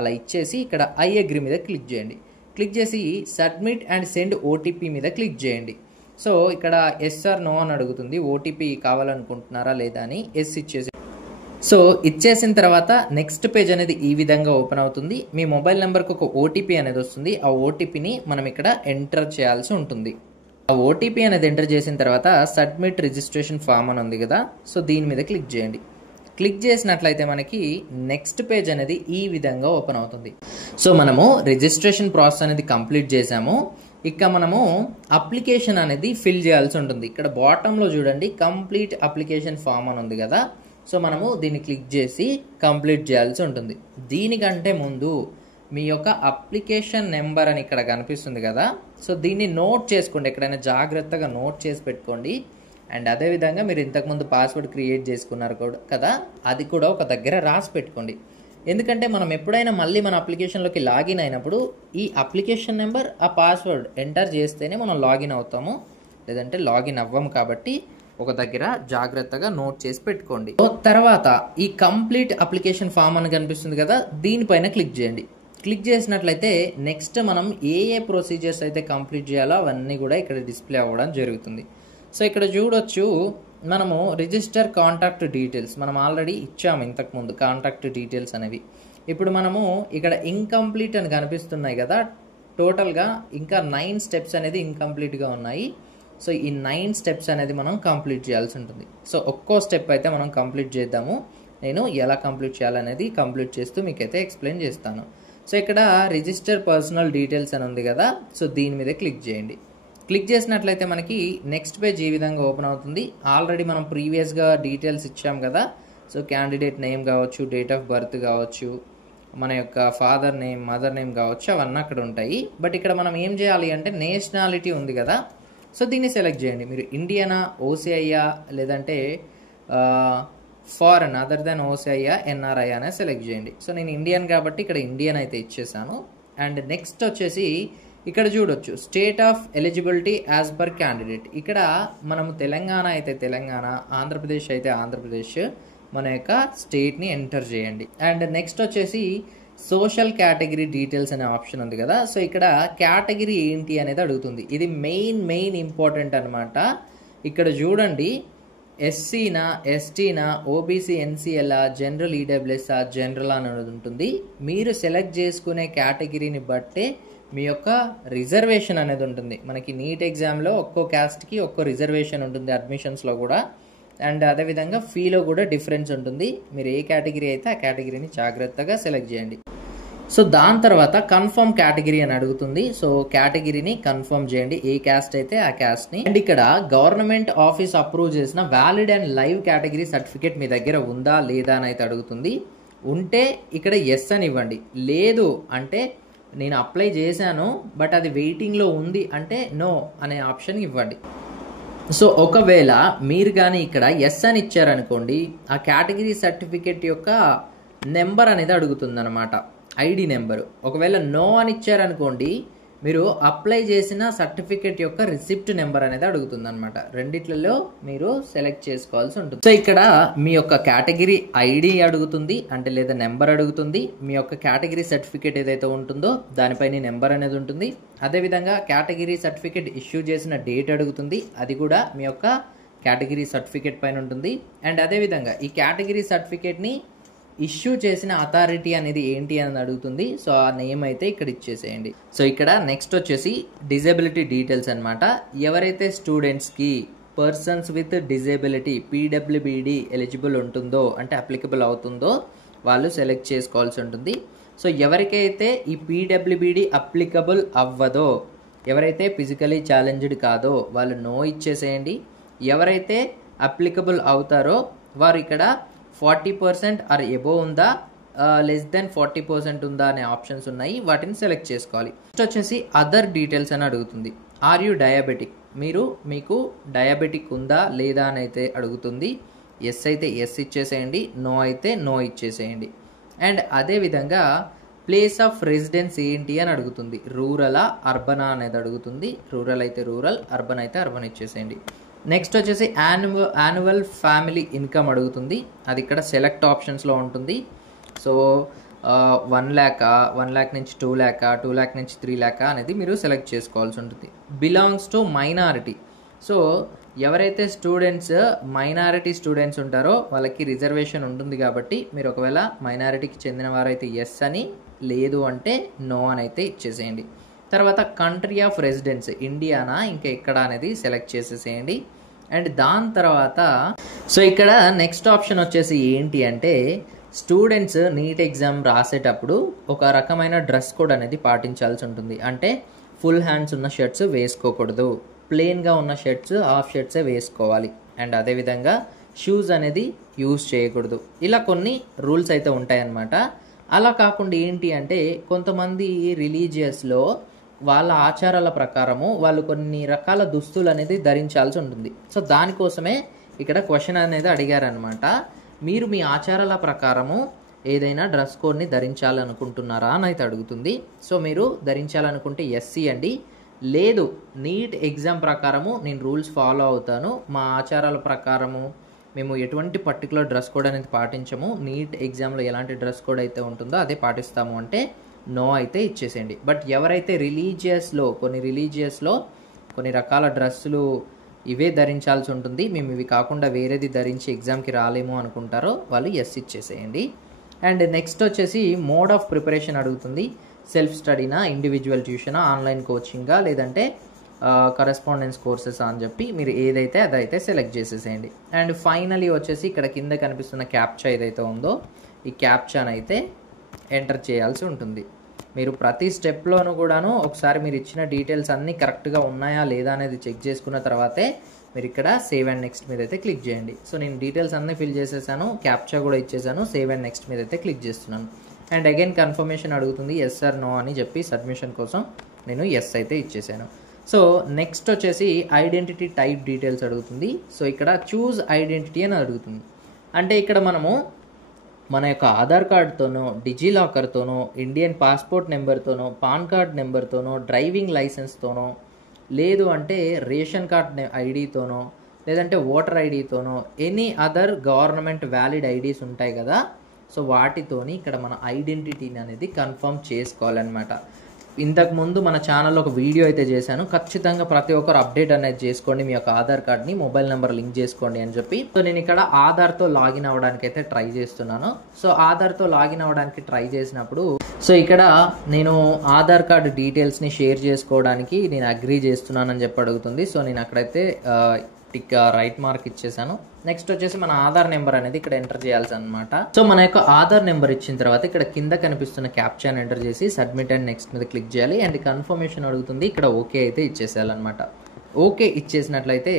అలా ఇచ్చేసి ఇక్కడ ఐ అగ్రీ మీద క్లిక్ చేయండి. క్లిక్ చేసి సబ్మిట్ అండ్ సెండ్ ఓటీపీ మీద క్లిక్ చేయండి. సో ఇక్కడ ఎస్ ఆర్ నో అని అడుగుతుంది, ఓటీపీ కావాలనుకుంటున్నారా లేదా అని ఎస్ ఇచ్చేసి. సో ఇచ్చేసిన తర్వాత నెక్స్ట్ పేజ్ అనేది ఈ విధంగా ఓపెన్ అవుతుంది. మీ మొబైల్ నెంబర్కి ఒక ఓటీపీ అనేది వస్తుంది. ఆ ఓటీపీని మనం ఇక్కడ ఎంటర్ చేయాల్సి ఉంటుంది. ఆ ఓటీపీ అనేది ఎంటర్ చేసిన తర్వాత సబ్మిట్ రిజిస్ట్రేషన్ ఫామ్ అని ఉంది కదా, సో దీని మీద క్లిక్ చేయండి. క్లిక్ చేసినట్లయితే మనకి నెక్స్ట్ పేజ్ అనేది ఈ విధంగా ఓపెన్ అవుతుంది. సో మనము రిజిస్ట్రేషన్ ప్రాసెస్ అనేది కంప్లీట్ చేసాము. ఇక మనము అప్లికేషన్ అనేది ఫిల్ చేయాల్సి ఉంటుంది. ఇక్కడ బాటంలో చూడండి కంప్లీట్ అప్లికేషన్ ఫామ్ అని ఉంది కదా, సో మనము దీన్ని క్లిక్ చేసి కంప్లీట్ చేయాల్సి ఉంటుంది. దీనికంటే ముందు మీ యొక్క అప్లికేషన్ నెంబర్ అని ఇక్కడ కనిపిస్తుంది కదా, సో దీన్ని నోట్ చేసుకోండి. ఎక్కడైనా జాగ్రత్తగా నోట్ చేసి పెట్టుకోండి. అండ్ అదేవిధంగా మీరు ఇంతకుముందు పాస్వర్డ్ క్రియేట్ చేసుకున్నారు కదా, అది కూడా ఒక దగ్గర రాసి పెట్టుకోండి. ఎందుకంటే మనం ఎప్పుడైనా మళ్ళీ మన అప్లికేషన్లోకి లాగిన్ అయినప్పుడు ఈ అప్లికేషన్ నెంబర్, ఆ పాస్వర్డ్ ఎంటర్ చేస్తేనే మనం లాగిన్ అవుతాము, లేదంటే లాగిన్ అవ్వము. కాబట్టి ఒక దగ్గర జాగ్రత్తగా నోట్ చేసి పెట్టుకోండి. తర్వాత ఈ కంప్లీట్ అప్లికేషన్ ఫామ్ అని కనిపిస్తుంది కదా, దీనిపైన క్లిక్ చేయండి. క్లిక్ చేసినట్లయితే నెక్స్ట్ మనం ఏ ప్రొసీజర్స్ అయితే కంప్లీట్ చేయాలో అవన్నీ కూడా ఇక్కడ డిస్ప్లే అవ్వడం జరుగుతుంది. సో ఇక్కడ చూడొచ్చు మనము రిజిస్టర్ కాంటాక్ట్ డీటెయిల్స్ మనం ఆల్రెడీ ఇచ్చాము ఇంతకుముందు కాంటాక్ట్ డీటెయిల్స్ అనేవి. ఇప్పుడు మనము ఇక్కడ ఇన్కంప్లీట్ అని కనిపిస్తున్నాయి కదా, టోటల్గా ఇంకా 9 స్టెప్స్ అనేది ఇన్కంప్లీట్గా ఉన్నాయి. సో ఈ 9 స్టెప్స్ అనేది మనం కంప్లీట్ చేయాల్సి ఉంటుంది. సో ఒక్కో స్టెప్ అయితే మనం కంప్లీట్ చేద్దాము. నేను ఎలా కంప్లీట్ చేయాలనేది కంప్లీట్ చేస్తూ మీకైతే ఎక్స్ప్లెయిన్ చేస్తాను. సో ఇక్కడ రిజిస్టర్ పర్సనల్ డీటెయిల్స్ అని ఉంది కదా, సో దీని మీద క్లిక్ చేయండి. క్లిక్ చేసినట్లయితే మనకి నెక్స్ట్ పేజ్ ఈ విధంగా ఓపెన్ అవుతుంది. ఆల్రెడీ మనం ప్రీవియస్గా డీటెయిల్స్ ఇచ్చాం కదా, సో క్యాండిడేట్ నేమ్ కావచ్చు, డేట్ ఆఫ్ బర్త్ కావచ్చు, మన యొక్క ఫాదర్ నేమ్, మదర్ నేమ్ కావచ్చు, అవన్నీ అక్కడ ఉంటాయి. బట్ ఇక్కడ మనం ఏం చేయాలి అంటే నేషనాలిటీ ఉంది కదా, సో దీన్ని సెలెక్ట్ చేయండి. మీరు ఇండియనా, ఓసీఐయా, లేదంటే ఫారెన్ అదర్ దెన్ ఓసీఐయా, ఎన్ఆర్ఐ అనేది సెలెక్ట్ చేయండి. సో నేను ఇండియన్ కాబట్టి ఇక్కడ ఇండియన్ అయితే ఇచ్చేసాను. అండ్ నెక్స్ట్ వచ్చేసి ఇక్కడ చూడొచ్చు state of eligibility as per candidate. ఇక్కడ మనము తెలంగాణ అయితే తెలంగాణ, ఆంధ్రప్రదేశ్ అయితే ఆంధ్రప్రదేశ్, మన యొక్క స్టేట్ని ఎంటర్ చేయండి. అండ్ నెక్స్ట్ వచ్చేసి సోషల్ కేటగిరీ డీటెయిల్స్ అనే ఆప్షన్ ఉంది కదా, సో ఇక్కడ కేటగిరీ ఏంటి అనేది అడుగుతుంది. ఇది మెయిన్ ఇంపార్టెంట్ అనమాట. ఇక్కడ చూడండి ఎస్సీనా, ఎస్టీనా, ఓబీసీ, ఎన్సీఎల్ఆ, జనరల్, ఈడబ్ల్యూఎస్ఆ, జనరల్ అనేది ఉంటుంది. మీరు సెలెక్ట్ చేసుకునే కేటగిరీని బట్టే మీ యొక్క రిజర్వేషన్ అనేది ఉంటుంది. మనకి నీట్ ఎగ్జామ్లో ఒక్కో క్యాస్ట్కి ఒక్కో రిజర్వేషన్ ఉంటుంది అడ్మిషన్స్లో కూడా. అండ్ అదేవిధంగా ఫీలో కూడా డిఫరెన్స్ ఉంటుంది. మీరు ఏ కేటగిరీ అయితే ఆ కేటగిరీని జాగ్రత్తగా సెలెక్ట్ చేయండి. సో దాని తర్వాత కన్ఫర్మ్ కేటగిరీ అని అడుగుతుంది. సో కేటగిరీని కన్ఫర్మ్ చేయండి, ఏ క్యాస్ట్ అయితే ఆ క్యాస్ట్ని. అండ్ ఇక్కడ గవర్నమెంట్ ఆఫీస్ అప్రూవ్ చేసిన valid and live category certificate మీ దగ్గర ఉందా లేదా అని అయితే అడుగుతుంది. ఉంటే ఇక్కడ ఎస్ అని ఇవ్వండి. లేదు అంటే నేను అప్లై చేశాను బట్ అది వెయిటింగ్లో ఉంది అంటే నో అనే ఆప్షన్ ఇవ్వండి. సో ఒకవేళ మీరు కానీ ఇక్కడ ఎస్ అని ఇచ్చారనుకోండి, ఆ కేటగిరీ సర్టిఫికేట్ యొక్క నెంబర్ అనేది అడుగుతుంది అనమాట, ఐడి నెంబరు. ఒకవేళ నో అని ఇచ్చారనుకోండి, మీరు అప్లై చేసిన సర్టిఫికేట్ యొక్క రిసిప్ట్ నెంబర్ అనేది అడుగుతుంది అనమాట. రెండిట్లలో మీరు సెలెక్ట్ చేసుకోవాల్సి ఉంటుంది. సో ఇక్కడ మీ యొక్క కేటగిరీ ఐడి అడుగుతుంది అంటే లేదా నెంబర్ అడుగుతుంది. మీ యొక్క కేటగిరీ సర్టిఫికేట్ ఏదైతే ఉంటుందో దానిపైన నెంబర్ అనేది ఉంటుంది. అదేవిధంగా కేటగిరీ సర్టిఫికేట్ ఇష్యూ చేసిన డేట్ అడుగుతుంది, అది కూడా మీ యొక్క కేటగిరీ సర్టిఫికేట్ పైన ఉంటుంది. అండ్ అదేవిధంగా ఈ కేటగిరీ సర్టిఫికేట్ని ఇష్యూ చేసిన అథారిటీ అనేది ఏంటి అని అడుగుతుంది. సో ఆ నేమ్ అయితే ఇక్కడ ఇచ్చేసేయండి. సో ఇక్కడ నెక్స్ట్ వచ్చేసి డిజేబిలిటీ డీటెయిల్స్ అనమాట. ఎవరైతే స్టూడెంట్స్కి పర్సన్స్ విత్ డిజేబిలిటీ పీడబ్ల్యూబీడి ఎలిజిబుల్ ఉంటుందో అంటే అప్లికబుల్ అవుతుందో వాళ్ళు సెలెక్ట్ చేసుకోవాల్సి ఉంటుంది. సో ఎవరికైతే ఈ పీడబ్ల్యూబీడి అప్లికబుల్ అవ్వదో, ఎవరైతే ఫిజికలీ ఛాలెంజ్డ్ కాదో వాళ్ళు నో ఇచ్చేసేయండి. ఎవరైతే అప్లికబుల్ అవుతారో వారు ఇక్కడ 40% ఆర్ ఎబో ఉందా, లెస్ దెన్ 40% ఉందా అనే ఆప్షన్స్ ఉన్నాయి, వాటిని సెలెక్ట్ చేసుకోవాలి. నెక్స్ట్ వచ్చేసి అదర్ డీటెయిల్స్ అని అడుగుతుంది. ఆర్ యూ డయాబెటిక్, మీకు డయాబెటిక్ ఉందా లేదా అని అయితే అడుగుతుంది. ఎస్ అయితే ఎస్ ఇచ్చేసేయండి, నో అయితే నో ఇచ్చేసేయండి. అండ్ అదేవిధంగా ప్లేస్ ఆఫ్ రెసిడెన్స్ ఏంటి అని అడుగుతుంది. రూరలా అర్బనా అనేది అడుగుతుంది. రూరల్ అయితే రూరల్, అర్బన్ అయితే అర్బన్ ఇచ్చేసేయండి. నెక్స్ట్ వచ్చేసి యాన్యువల్ ఫ్యామిలీ ఇన్కమ్ అడుగుతుంది. అది ఇక్కడ సెలెక్ట్ ఆప్షన్స్లో ఉంటుంది. సో 1 lakh నుంచి 2 lakh, 2 lakh నుంచి 3 lakh అనేది మీరు సెలెక్ట్ చేసుకోవాల్సి ఉంటుంది. Belongs to minority. సో ఎవరైతే స్టూడెంట్స్ మైనారిటీ స్టూడెంట్స్ ఉంటారో వాళ్ళకి రిజర్వేషన్ ఉంటుంది కాబట్టి మీరు ఒకవేళ మైనారిటీకి చెందిన వారైతే ఎస్ అని, లేదు అంటే నో అని అయితే ఇచ్చేసేయండి. తర్వాత కంట్రీ ఆఫ్ రెసిడెన్స్ ఇండియానా ఇంకా ఎక్కడ అనేది సెలెక్ట్ చేసేసేయండి. అండ్ దాని తర్వాత సో ఇక్కడ నెక్స్ట్ ఆప్షన్ వచ్చేసి ఏంటి అంటే స్టూడెంట్స్ నీట్ ఎగ్జామ్ రాసేటప్పుడు ఒక రకమైన డ్రెస్ కోడ్ అనేది పాటించాల్సి ఉంటుంది. అంటే ఫుల్ హ్యాండ్స్ ఉన్న షర్ట్స్ వేసుకోకూడదు, ప్లెయిన్గా ఉన్న షర్ట్స్ హాఫ్ షర్ట్సే వేసుకోవాలి. అండ్ అదేవిధంగా షూస్ అనేది యూజ్ చేయకూడదు. ఇలా కొన్ని రూల్స్ అయితే ఉంటాయన్నమాట. అలా కాకుండా ఏంటి అంటే కొంతమంది రిలీజియస్లో వాళ్ళ ఆచారాల ప్రకారము వాళ్ళు కొన్ని రకాల దుస్తులు అనేది ధరించాల్సి ఉంటుంది. సో దానికోసమే ఇక్కడ క్వశ్చన్ అనేది అడిగారనమాట. మీరు మీ ఆచారాల ప్రకారము ఏదైనా డ్రెస్ కోడ్ని ధరించాలనుకుంటున్నారా అని అయితే అడుగుతుంది. సో మీరు ధరించాలనుకుంటే ఎస్ ఇవ్వండి. లేదు నీట్ ఎగ్జామ్ ప్రకారము నేను రూల్స్ ఫాలో అవుతాను, మా ఆచారాల ప్రకారము మేము ఎటువంటి పర్టికులర్ డ్రెస్ కోడ్ అనేది పాటించము, నీట్ ఎగ్జామ్లో ఎలాంటి డ్రెస్ కోడ్ అయితే ఉంటుందో అదే పాటిస్తాము అంటే నో అయితే ఇచ్చేసేయండి. బట్ ఎవరైతే రిలీజియస్లో కొన్ని రకాల డ్రెస్సులు ఇవే ధరించాల్సి ఉంటుంది, మేము ఇవి కాకుండా వేరేది ధరించి ఎగ్జామ్కి రాలేము అనుకుంటారో వాళ్ళు ఎస్ ఇచ్చేసేయండి. అండ్ నెక్స్ట్ వచ్చేసి మోడ్ ఆఫ్ ప్రిపరేషన్ అడుగుతుంది. సెల్ఫ్ స్టడీనా, ఇండివిజువల్ ట్యూషనా, ఆన్లైన్ కోచింగా, లేదంటే కరెస్పాండెన్స్ కోర్సెస్ అని చెప్పి మీరు ఏదైతే అదైతే సెలెక్ట్ చేసేసేయండి. అండ్ ఫైనలీ వచ్చేసి ఇక్కడ కింద కనిపిస్తున్న క్యాప్చా ఏదైతే ఉందో ఈ క్యాప్చాను అయితే ఎంటర్ చేయాల్సి ఉంటుంది. మీరు ప్రతి స్టెప్లోనూ కూడాను ఒకసారి మీరు ఇచ్చిన డీటెయిల్స్ అన్నీ కరెక్ట్గా ఉన్నాయా లేదా అనేది చెక్ చేసుకున్న తర్వాతే మీరు ఇక్కడ సేవ్ అండ్ నెక్స్ట్ మీద అయితే క్లిక్ చేయండి. సో నేను డీటెయిల్స్ అన్నీ ఫిల్ చేసేసాను, క్యాప్చా కూడా ఇచ్చేసాను, సేవ్ అండ్ నెక్స్ట్ మీద అయితే క్లిక్ చేస్తున్నాను. అండ్ అగైన్ కన్ఫర్మేషన్ అడుగుతుంది, ఎస్ ఆర్ నో అని చెప్పి సబ్మిషన్ కోసం నేను ఎస్ అయితే ఇచ్చేసాను. సో నెక్స్ట్ వచ్చేసి ఐడెంటిటీ టైప్ డీటెయిల్స్ అడుగుతుంది. సో ఇక్కడ చూజ్ ఐడెంటిటీ అని అడుగుతుంది. అంటే ఇక్కడ మనము మన యొక్క ఆధార్ కార్డ్తోనో, డిజిలాకర్తోనో, ఇండియన్ పాస్పోర్ట్ నెంబర్తోనో, పాన్ కార్డ్ నెంబర్తోనో, డ్రైవింగ్ లైసెన్స్తోనో, లేదు అంటే రేషన్ కార్డ్ ఐడితోనో, లేదంటే ఓటర్ ఐడితోనో, any other government valid IDs ఉంటాయి కదా, సో వాటితోని ఇక్కడ మన ఐడెంటిటీని అనేది కన్ఫర్మ్ చేసుకోవాలన్నమాట. ఇంతకుముందు మన ఛానల్లో ఒక వీడియో అయితే చేశాను, ఖచ్చితంగా ప్రతి ఒక్కరు అప్డేట్ అనేది చేసుకోండి, మీ యొక్క ఆధార్ కార్డ్ని మొబైల్ నెంబర్ లింక్ చేసుకోండి అని చెప్పి. సో నేను ఇక్కడ ఆధార్తో లాగిన్ అవ్వడానికి అయితే ట్రై చేస్తున్నాను. సో ఆధార్తో లాగిన్ అవ్వడానికి ట్రై చేసినప్పుడు సో ఇక్కడ నేను ఆధార్ కార్డ్ డీటెయిల్స్ని షేర్ చేసుకోవడానికి నేను అగ్రీ చేస్తున్నానని చెప్పి అడుగుతుంది. సో నేను అక్కడైతే టిక్ రైట్ మార్క్ ఇచ్చేసాను. నెక్స్ట్ వచ్చేసి మన ఆధార్ నెంబర్ అనేది ఇక్కడ ఎంటర్ చేయాల్సి అనమాట. సో మన యొక్క ఆధార్ నెంబర్ ఇచ్చిన తర్వాత ఇక్కడ కింద కనిపిస్తున్న క్యాప్చాని ఎంటర్ చేసి సబ్మిట్ అండ్ నెక్స్ట్ మీద క్లిక్ చేయాలి. అండ్ కన్ఫర్మేషన్ అడుగుతుంది. ఇక్కడ ఓకే అయితే ఇచ్చేసేయాలన్నమాట. ఓకే ఇచ్చేసినట్లయితే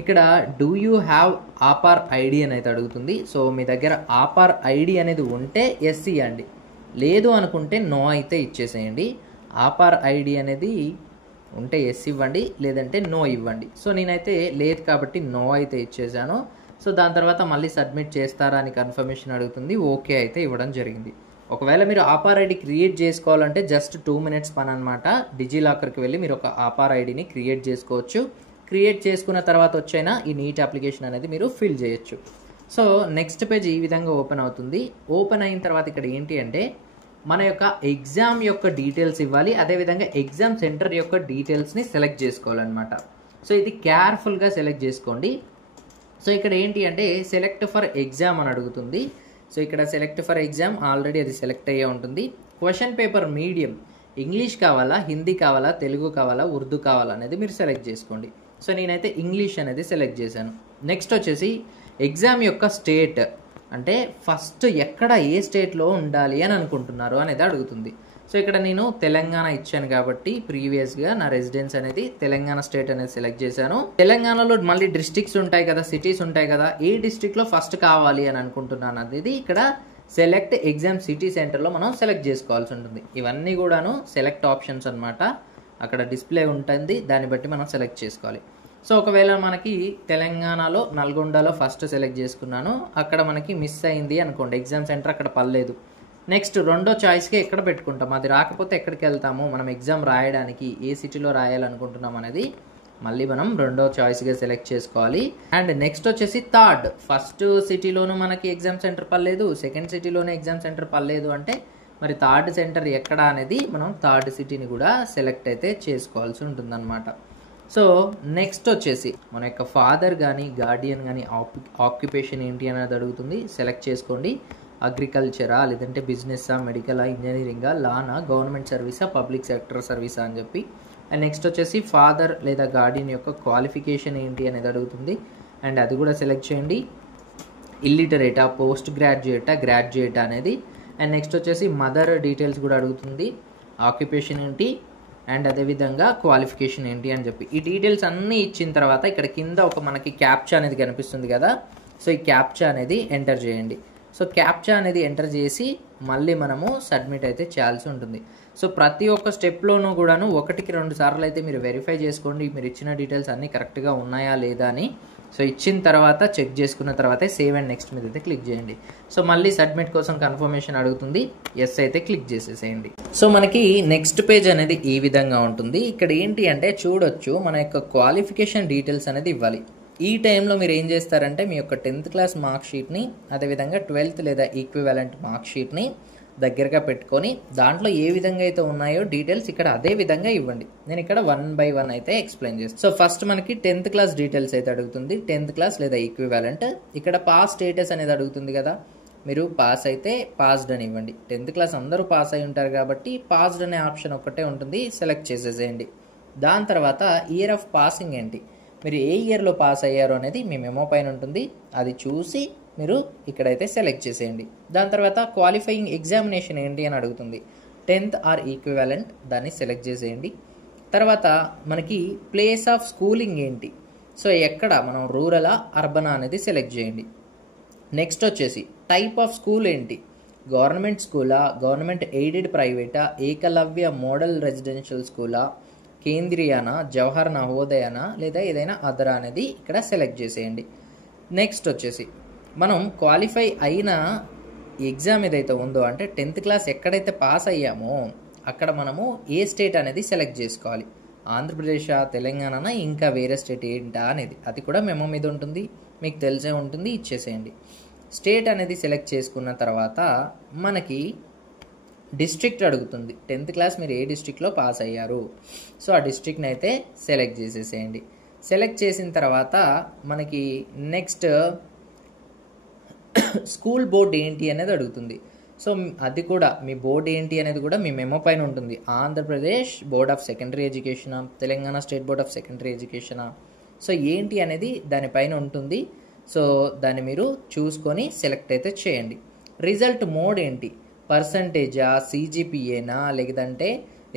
ఇక్కడ డూ యూ హ్యావ్ ఆపార్ ఐడి అని అయితే అడుగుతుంది. సో మీ దగ్గర ఆపార్ ఐడి అనేది ఉంటే ఎస్ ఇవ్వండి, లేదు అనుకుంటే నో అయితే ఇచ్చేసేయండి. ఆపార్ ఐడి అనేది ఉంటే ఎస్ ఇవ్వండి, లేదంటే నో ఇవ్వండి. సో నేనైతే లేదు కాబట్టి నో అయితే ఇచ్చేసాను. సో దాని తర్వాత మళ్ళీ సబ్మిట్ చేస్తారా అని కన్ఫర్మేషన్ అడుగుతుంది. ఓకే అయితే ఇవ్వడం జరిగింది. ఒకవేళ మీరు ఆపార్ ఐడి క్రియేట్ చేసుకోవాలంటే జస్ట్ 2 minutes పని అనమాట. డిజిలాకర్కి వెళ్ళి మీరు ఒక ఆపార్ ఐడిని క్రియేట్ చేసుకోవచ్చు. క్రియేట్ చేసుకున్న తర్వాత వచ్చైనా ఈ నీట్ అప్లికేషన్ అనేది మీరు ఫిల్ చేయొచ్చు. సో నెక్స్ట్ పేజ్ ఈ విధంగా ఓపెన్ అవుతుంది. ఓపెన్ అయిన తర్వాత ఇక్కడ ఏంటి అంటే మన యొక్క ఎగ్జామ్ యొక్క డీటెయిల్స్ ఇవ్వాలి. అదేవిధంగా ఎగ్జామ్ సెంటర్ యొక్క డీటెయిల్స్ని సెలెక్ట్ చేసుకోవాలన్నమాట. సో ఇది కేర్ఫుల్గా సెలెక్ట్ చేసుకోండి. సో ఇక్కడ ఏంటి అంటే సెలెక్ట్ ఫర్ ఎగ్జామ్ అని అడుగుతుంది. సో ఇక్కడ సెలెక్ట్ ఫర్ ఎగ్జామ్ ఆల్రెడీ అది సెలెక్ట్ అయ్యే ఉంటుంది. క్వశ్చన్ పేపర్ మీడియం ఇంగ్లీష్ కావాలా, హిందీ కావాలా, తెలుగు కావాలా, ఉర్దూ కావాలా అనేది మీరు సెలెక్ట్ చేసుకోండి. సో నేనైతే ఇంగ్లీష్ అనేది సెలెక్ట్ చేశాను. నెక్స్ట్ వచ్చేసి ఎగ్జామ్ యొక్క స్టేట్ అంటే ఫస్ట్ ఎక్కడ ఏ స్టేట్లో ఉండాలి అని అనుకుంటున్నారు అనేది అడుగుతుంది. సో ఇక్కడ నేను తెలంగాణ ఇచ్చాను కాబట్టి ప్రీవియస్గా నా రెసిడెన్స్ అనేది తెలంగాణ స్టేట్ అనేది సెలెక్ట్ చేశాను. తెలంగాణలో మళ్ళీ డిస్ట్రిక్ట్స్ ఉంటాయి కదా, సిటీస్ ఉంటాయి కదా, ఏ డిస్ట్రిక్ట్లో ఫస్ట్ కావాలి అని అనుకుంటున్నాను అనేది ఇక్కడ సెలెక్ట్ ఎగ్జామ్ సిటీ సెంటర్లో మనం సెలెక్ట్ చేసుకోవాల్సి ఉంటుంది. ఇవన్నీ కూడాను సెలెక్ట్ ఆప్షన్స్ అనమాట. అక్కడ డిస్ప్లే ఉంటుంది, దాన్ని బట్టి మనం సెలెక్ట్ చేసుకోవాలి. సో ఒకవేళ మనకి తెలంగాణలో నల్గొండలో ఫస్ట్ సెలెక్ట్ చేసుకున్నాను, అక్కడ మనకి మిస్ అయింది అనుకోండి, ఎగ్జామ్ సెంటర్ అక్కడ పర్లేదు, నెక్స్ట్ రెండో చాయిస్కి ఎక్కడ పెట్టుకుంటాం, అది రాకపోతే ఎక్కడికి వెళ్తాము, మనం ఎగ్జామ్ రాయడానికి ఏ సిటీలో రాయాలనుకుంటున్నాం అనేది మళ్ళీ మనం రెండో చాయిస్గా సెలెక్ట్ చేసుకోవాలి. అండ్ నెక్స్ట్ వచ్చేసి థర్డ్, ఫస్ట్ సిటీలోనూ మనకి ఎగ్జామ్ సెంటర్ పర్లేదు, సెకండ్ సిటీలోనే ఎగ్జామ్ సెంటర్ పర్లేదు అంటే మరి థర్డ్ సెంటర్ ఎక్కడ అనేది మనం థర్డ్ సిటీని కూడా సెలెక్ట్ అయితే చేసుకోవాల్సి ఉంటుందన్నమాట. సో నెక్స్ట్ వచ్చేసి మన యొక్క ఫాదర్ కానీ గార్డియన్ కానీ ఆక్యుపేషన్ ఏంటి అనేది అడుగుతుంది. సెలెక్ట్ చేసుకోండి. అగ్రికల్చరా, లేదంటే బిజినెస్సా, మెడికలా, ఇంజనీరింగా, లానా, గవర్నమెంట్ సర్వీసా, పబ్లిక్ సెక్టర్ సర్వీసా అని చెప్పి. అండ్ నెక్స్ట్ వచ్చేసి ఫాదర్ లేదా గార్డియన్ యొక్క క్వాలిఫికేషన్ ఏంటి అనేది అడుగుతుంది. అండ్ అది కూడా సెలెక్ట్ చేయండి. ఇల్లిటరేటా, పోస్ట్ గ్రాడ్యుయేటా, గ్రాడ్యుయేటా అనేది. అండ్ నెక్స్ట్ వచ్చేసి మదర్ డీటెయిల్స్ కూడా అడుగుతుంది. ఆక్యుపేషన్ ఏంటి అండ్ అదేవిధంగా క్వాలిఫికేషన్ ఏంటి అని చెప్పి ఈ డీటెయిల్స్ అన్నీ ఇచ్చిన తర్వాత ఇక్కడ కింద ఒక మనకి క్యాప్చా అనేది కనిపిస్తుంది కదా. సో ఈ క్యాప్చా అనేది ఎంటర్ చేయండి. సో క్యాప్చా అనేది ఎంటర్ చేసి మళ్ళీ మనము సబ్మిట్ అయితే చేయాల్సి ఉంటుంది. సో ప్రతి ఒక్క స్టెప్లోనూ కూడాను 1కి 2 సార్లు అయితే మీరు వెరిఫై చేసుకోండి, మీరు ఇచ్చిన డీటెయిల్స్ అన్నీ కరెక్ట్గా ఉన్నాయా లేదా అని. సో ఇచ్చిన తర్వాత చెక్ చేసుకున్న తర్వాత సేవ్ అండ్ నెక్స్ట్ మీద అయితే క్లిక్ చేయండి. సో మళ్ళీ సబ్మిట్ కోసం కన్ఫర్మేషన్ అడుగుతుంది, ఎస్ అయితే క్లిక్ చేసేసేయండి. సో మనకి నెక్స్ట్ పేజ్ అనేది ఈ విధంగా ఉంటుంది. ఇక్కడ ఏంటి అంటే చూడొచ్చు మన యొక్క క్వాలిఫికేషన్ డీటెయిల్స్ అనేది ఇవ్వాలి. ఈ టైంలో మీరు ఏం చేస్తారంటే మీ యొక్క 10th క్లాస్ మార్క్ షీట్ని అదేవిధంగా 12th లేదా ఈక్వివాలెంట్ మార్క్ షీట్ని దగ్గరగా పెట్టుకొని దాంట్లో ఏ విధంగా అయితే ఉన్నాయో డీటెయిల్స్ ఇక్కడ అదే విధంగా ఇవ్వండి. నేను ఇక్కడ 1 by 1 అయితే ఎక్స్ప్లెయిన్ చేస్తాను. సో ఫస్ట్ మనకి 10th క్లాస్ డీటెయిల్స్ అయితే అడుగుతుంది. 10th క్లాస్ లేదా ఈక్వివాలెంట్. ఇక్కడ పాస్ స్టేటస్ అనేది అడుగుతుంది కదా, మీరు పాస్ అయితే పాస్డ్ అని ఇవ్వండి. 10th క్లాస్ అందరూ పాస్ అయి ఉంటారు కాబట్టి పాస్డ్ అనే ఆప్షన్ ఒక్కటే ఉంటుంది, సెలెక్ట్ చేసేసేయండి. దాని తర్వాత ఇయర్ ఆఫ్ పాసింగ్ ఏంటి, మీరు ఏ ఇయర్లో పాస్ అయ్యారో అనేది మీ మెమో పైన ఉంటుంది, అది చూసి మీరు ఇక్కడైతే సెలెక్ట్ చేసేయండి. దాని తర్వాత క్వాలిఫైయింగ్ ఎగ్జామినేషన్ ఏంటి అని అడుగుతుంది. 10th ఆర్ ఈక్వివాలెంట్, దాన్ని సెలెక్ట్ చేసేయండి. తర్వాత మనకి ప్లేస్ ఆఫ్ స్కూలింగ్ ఏంటి, సో ఎక్కడ మనం రూరలా అర్బనా అనేది సెలెక్ట్ చేయండి. నెక్స్ట్ వచ్చేసి టైప్ ఆఫ్ స్కూల్ ఏంటి, గవర్నమెంట్ స్కూలా, గవర్నమెంట్ ఎయిడెడ్ ప్రైవేటా, ఏకలవ్య మోడల్ రెసిడెన్షియల్ స్కూలా, కేంద్రీయానా, జవహర్ నవోదయనా, లేదా ఏదైనా అదరా అనేది ఇక్కడ సెలెక్ట్ చేసేయండి. నెక్స్ట్ వచ్చేసి మనం క్వాలిఫై అయిన ఎగ్జామ్ ఏదైతే ఉందో అంటే 10th క్లాస్ ఎక్కడైతే పాస్ అయ్యామో అక్కడ మనము ఏ స్టేట్ అనేది సెలెక్ట్ చేసుకోవాలి, ఆంధ్రప్రదేశా, తెలంగాణనా, ఇంకా వేరే స్టేట్ ఏంటా అనేది అది కూడా మెమో మీద ఉంటుంది, మీకు తెలిసే ఉంటుంది, ఇచ్చేసేయండి. స్టేట్ అనేది సెలెక్ట్ చేసుకున్న తర్వాత మనకి డిస్ట్రిక్ట్ అడుగుతుంది. 10th క్లాస్ మీరు ఏ డిస్ట్రిక్ట్లో పాస్ అయ్యారు, సో ఆ డిస్ట్రిక్ట్ని అయితే సెలెక్ట్ చేసేసేయండి. సెలెక్ట్ చేసిన తర్వాత మనకి నెక్స్ట్ స్కూల్ బోర్డ్ ఏంటి అనేది అడుగుతుంది. సో అది కూడా మీ బోర్డు ఏంటి అనేది కూడా మీ మెమో పైన ఉంటుంది. ఆంధ్రప్రదేశ్ బోర్డ్ ఆఫ్ సెకండరీ ఎడ్యుకేషనా, Telangana state board of secondary ఎడ్యుకేషనా, సో ఏంటి అనేది దానిపైన ఉంటుంది. సో దాన్ని మీరు చూసుకొని సెలెక్ట్ అయితే చేయండి. రిజల్ట్ మోడ్ ఏంటి, పర్సంటేజా, CGPAనా, లేదంటే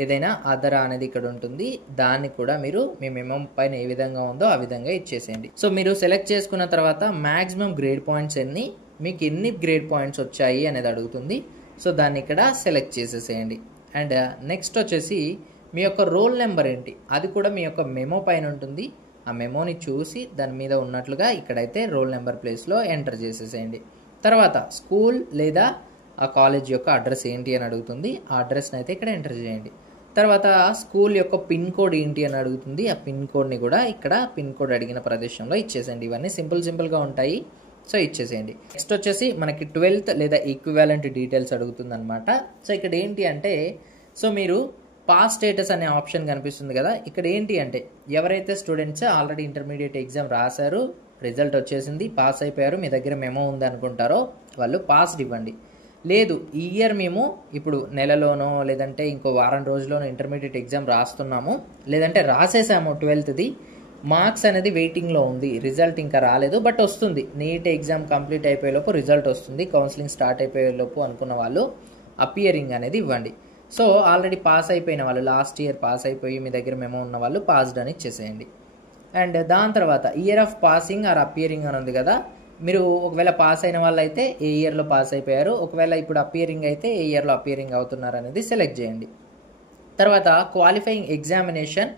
ఏదైనా అదరా అనేది ఇక్కడ ఉంటుంది. దాన్ని కూడా మీరు మీ మెమో పైన ఏ విధంగా ఉందో ఆ విధంగా ఇచ్చేసేయండి. సో మీరు సెలెక్ట్ చేసుకున్న తర్వాత మ్యాక్సిమం గ్రేడ్ పాయింట్స్ ఎన్ని, మీకు ఎన్ని గ్రేడ్ పాయింట్స్ వచ్చాయి అనేది అడుగుతుంది. సో దాన్ని ఇక్కడ సెలెక్ట్ చేసేసేయండి. అండ్ నెక్స్ట్ వచ్చేసి మీ యొక్క రోల్ నెంబర్ ఏంటి, అది కూడా మీ యొక్క మెమో పైన ఉంటుంది. ఆ మెమోని చూసి దాని మీద ఉన్నట్లుగా ఇక్కడైతే రోల్ నెంబర్ ప్లేస్లో ఎంటర్ చేసేసేయండి. తర్వాత స్కూల్ లేదా ఆ కాలేజ్ యొక్క అడ్రస్ ఏంటి అని అడుగుతుంది. ఆ అడ్రస్ని అయితే ఇక్కడ ఎంటర్ చేయండి. తర్వాత స్కూల్ యొక్క పిన్ కోడ్ ఏంటి అని అడుగుతుంది. ఆ పిన్ కోడ్ని కూడా ఇక్కడ పిన్ కోడ్ అడిగిన ప్రదేశంలో ఇచ్చేసేయండి. ఇవన్నీ సింపుల్గా ఉంటాయి. సో ఇచ్చేసేయండి. నెక్స్ట్ వచ్చేసి మనకి 12th లేదా ఈక్వివాలెంట్ డీటెయిల్స్ అడుగుతుంది అనమాట. సో ఇక్కడ ఏంటి అంటే, సో మీరు పాస్ స్టేటస్ అనే ఆప్షన్ కనిపిస్తుంది కదా, ఇక్కడ ఏంటి అంటే ఎవరైతే స్టూడెంట్స్ ఆల్రెడీ ఇంటర్మీడియట్ ఎగ్జామ్ రాశారు, రిజల్ట్ వచ్చేసింది, పాస్ అయిపోయారు, మీ దగ్గర మెమో ఉంది అనుకుంటారో వాళ్ళు పాస్డ్ ఇవ్వండి. లేదు ఈ ఇయర్ మేము ఇప్పుడు నెలలోనో లేదంటే ఇంకో వారం రోజుల్లోనో ఇంటర్మీడియట్ ఎగ్జామ్ రాస్తున్నాము, లేదంటే రాసేసాము 12th, మార్క్స్ అనేది వెయిటింగ్లో ఉంది, రిజల్ట్ ఇంకా రాలేదు బట్ వస్తుంది, నీట్ ఎగ్జామ్ కంప్లీట్ అయిపోయేలోపు రిజల్ట్ వస్తుంది, కౌన్సిలింగ్ స్టార్ట్ అయిపోయేలోపు అనుకున్న వాళ్ళు అపియరింగ్ అనేది ఇవ్వండి. సో ఆల్రెడీ పాస్ అయిపోయిన వాళ్ళు, లాస్ట్ ఇయర్ పాస్ అయిపోయి మీ దగ్గర మెమో ఉన్న వాళ్ళు పాస్డ్ అని ఇచ్చేసేయండి. అండ్ దాని తర్వాత year of passing or appearing అని ఉంది కదా, మీరు ఒకవేళ పాస్ అయిన వాళ్ళు అయితే ఏ ఇయర్లో పాస్ అయిపోయారు, ఒకవేళ ఇప్పుడు అపియరింగ్ అయితే ఏ ఇయర్లో అపియరింగ్ అవుతున్నారు అనేది సెలెక్ట్ చేయండి. తర్వాత క్వాలిఫైయింగ్ ఎగ్జామినేషన్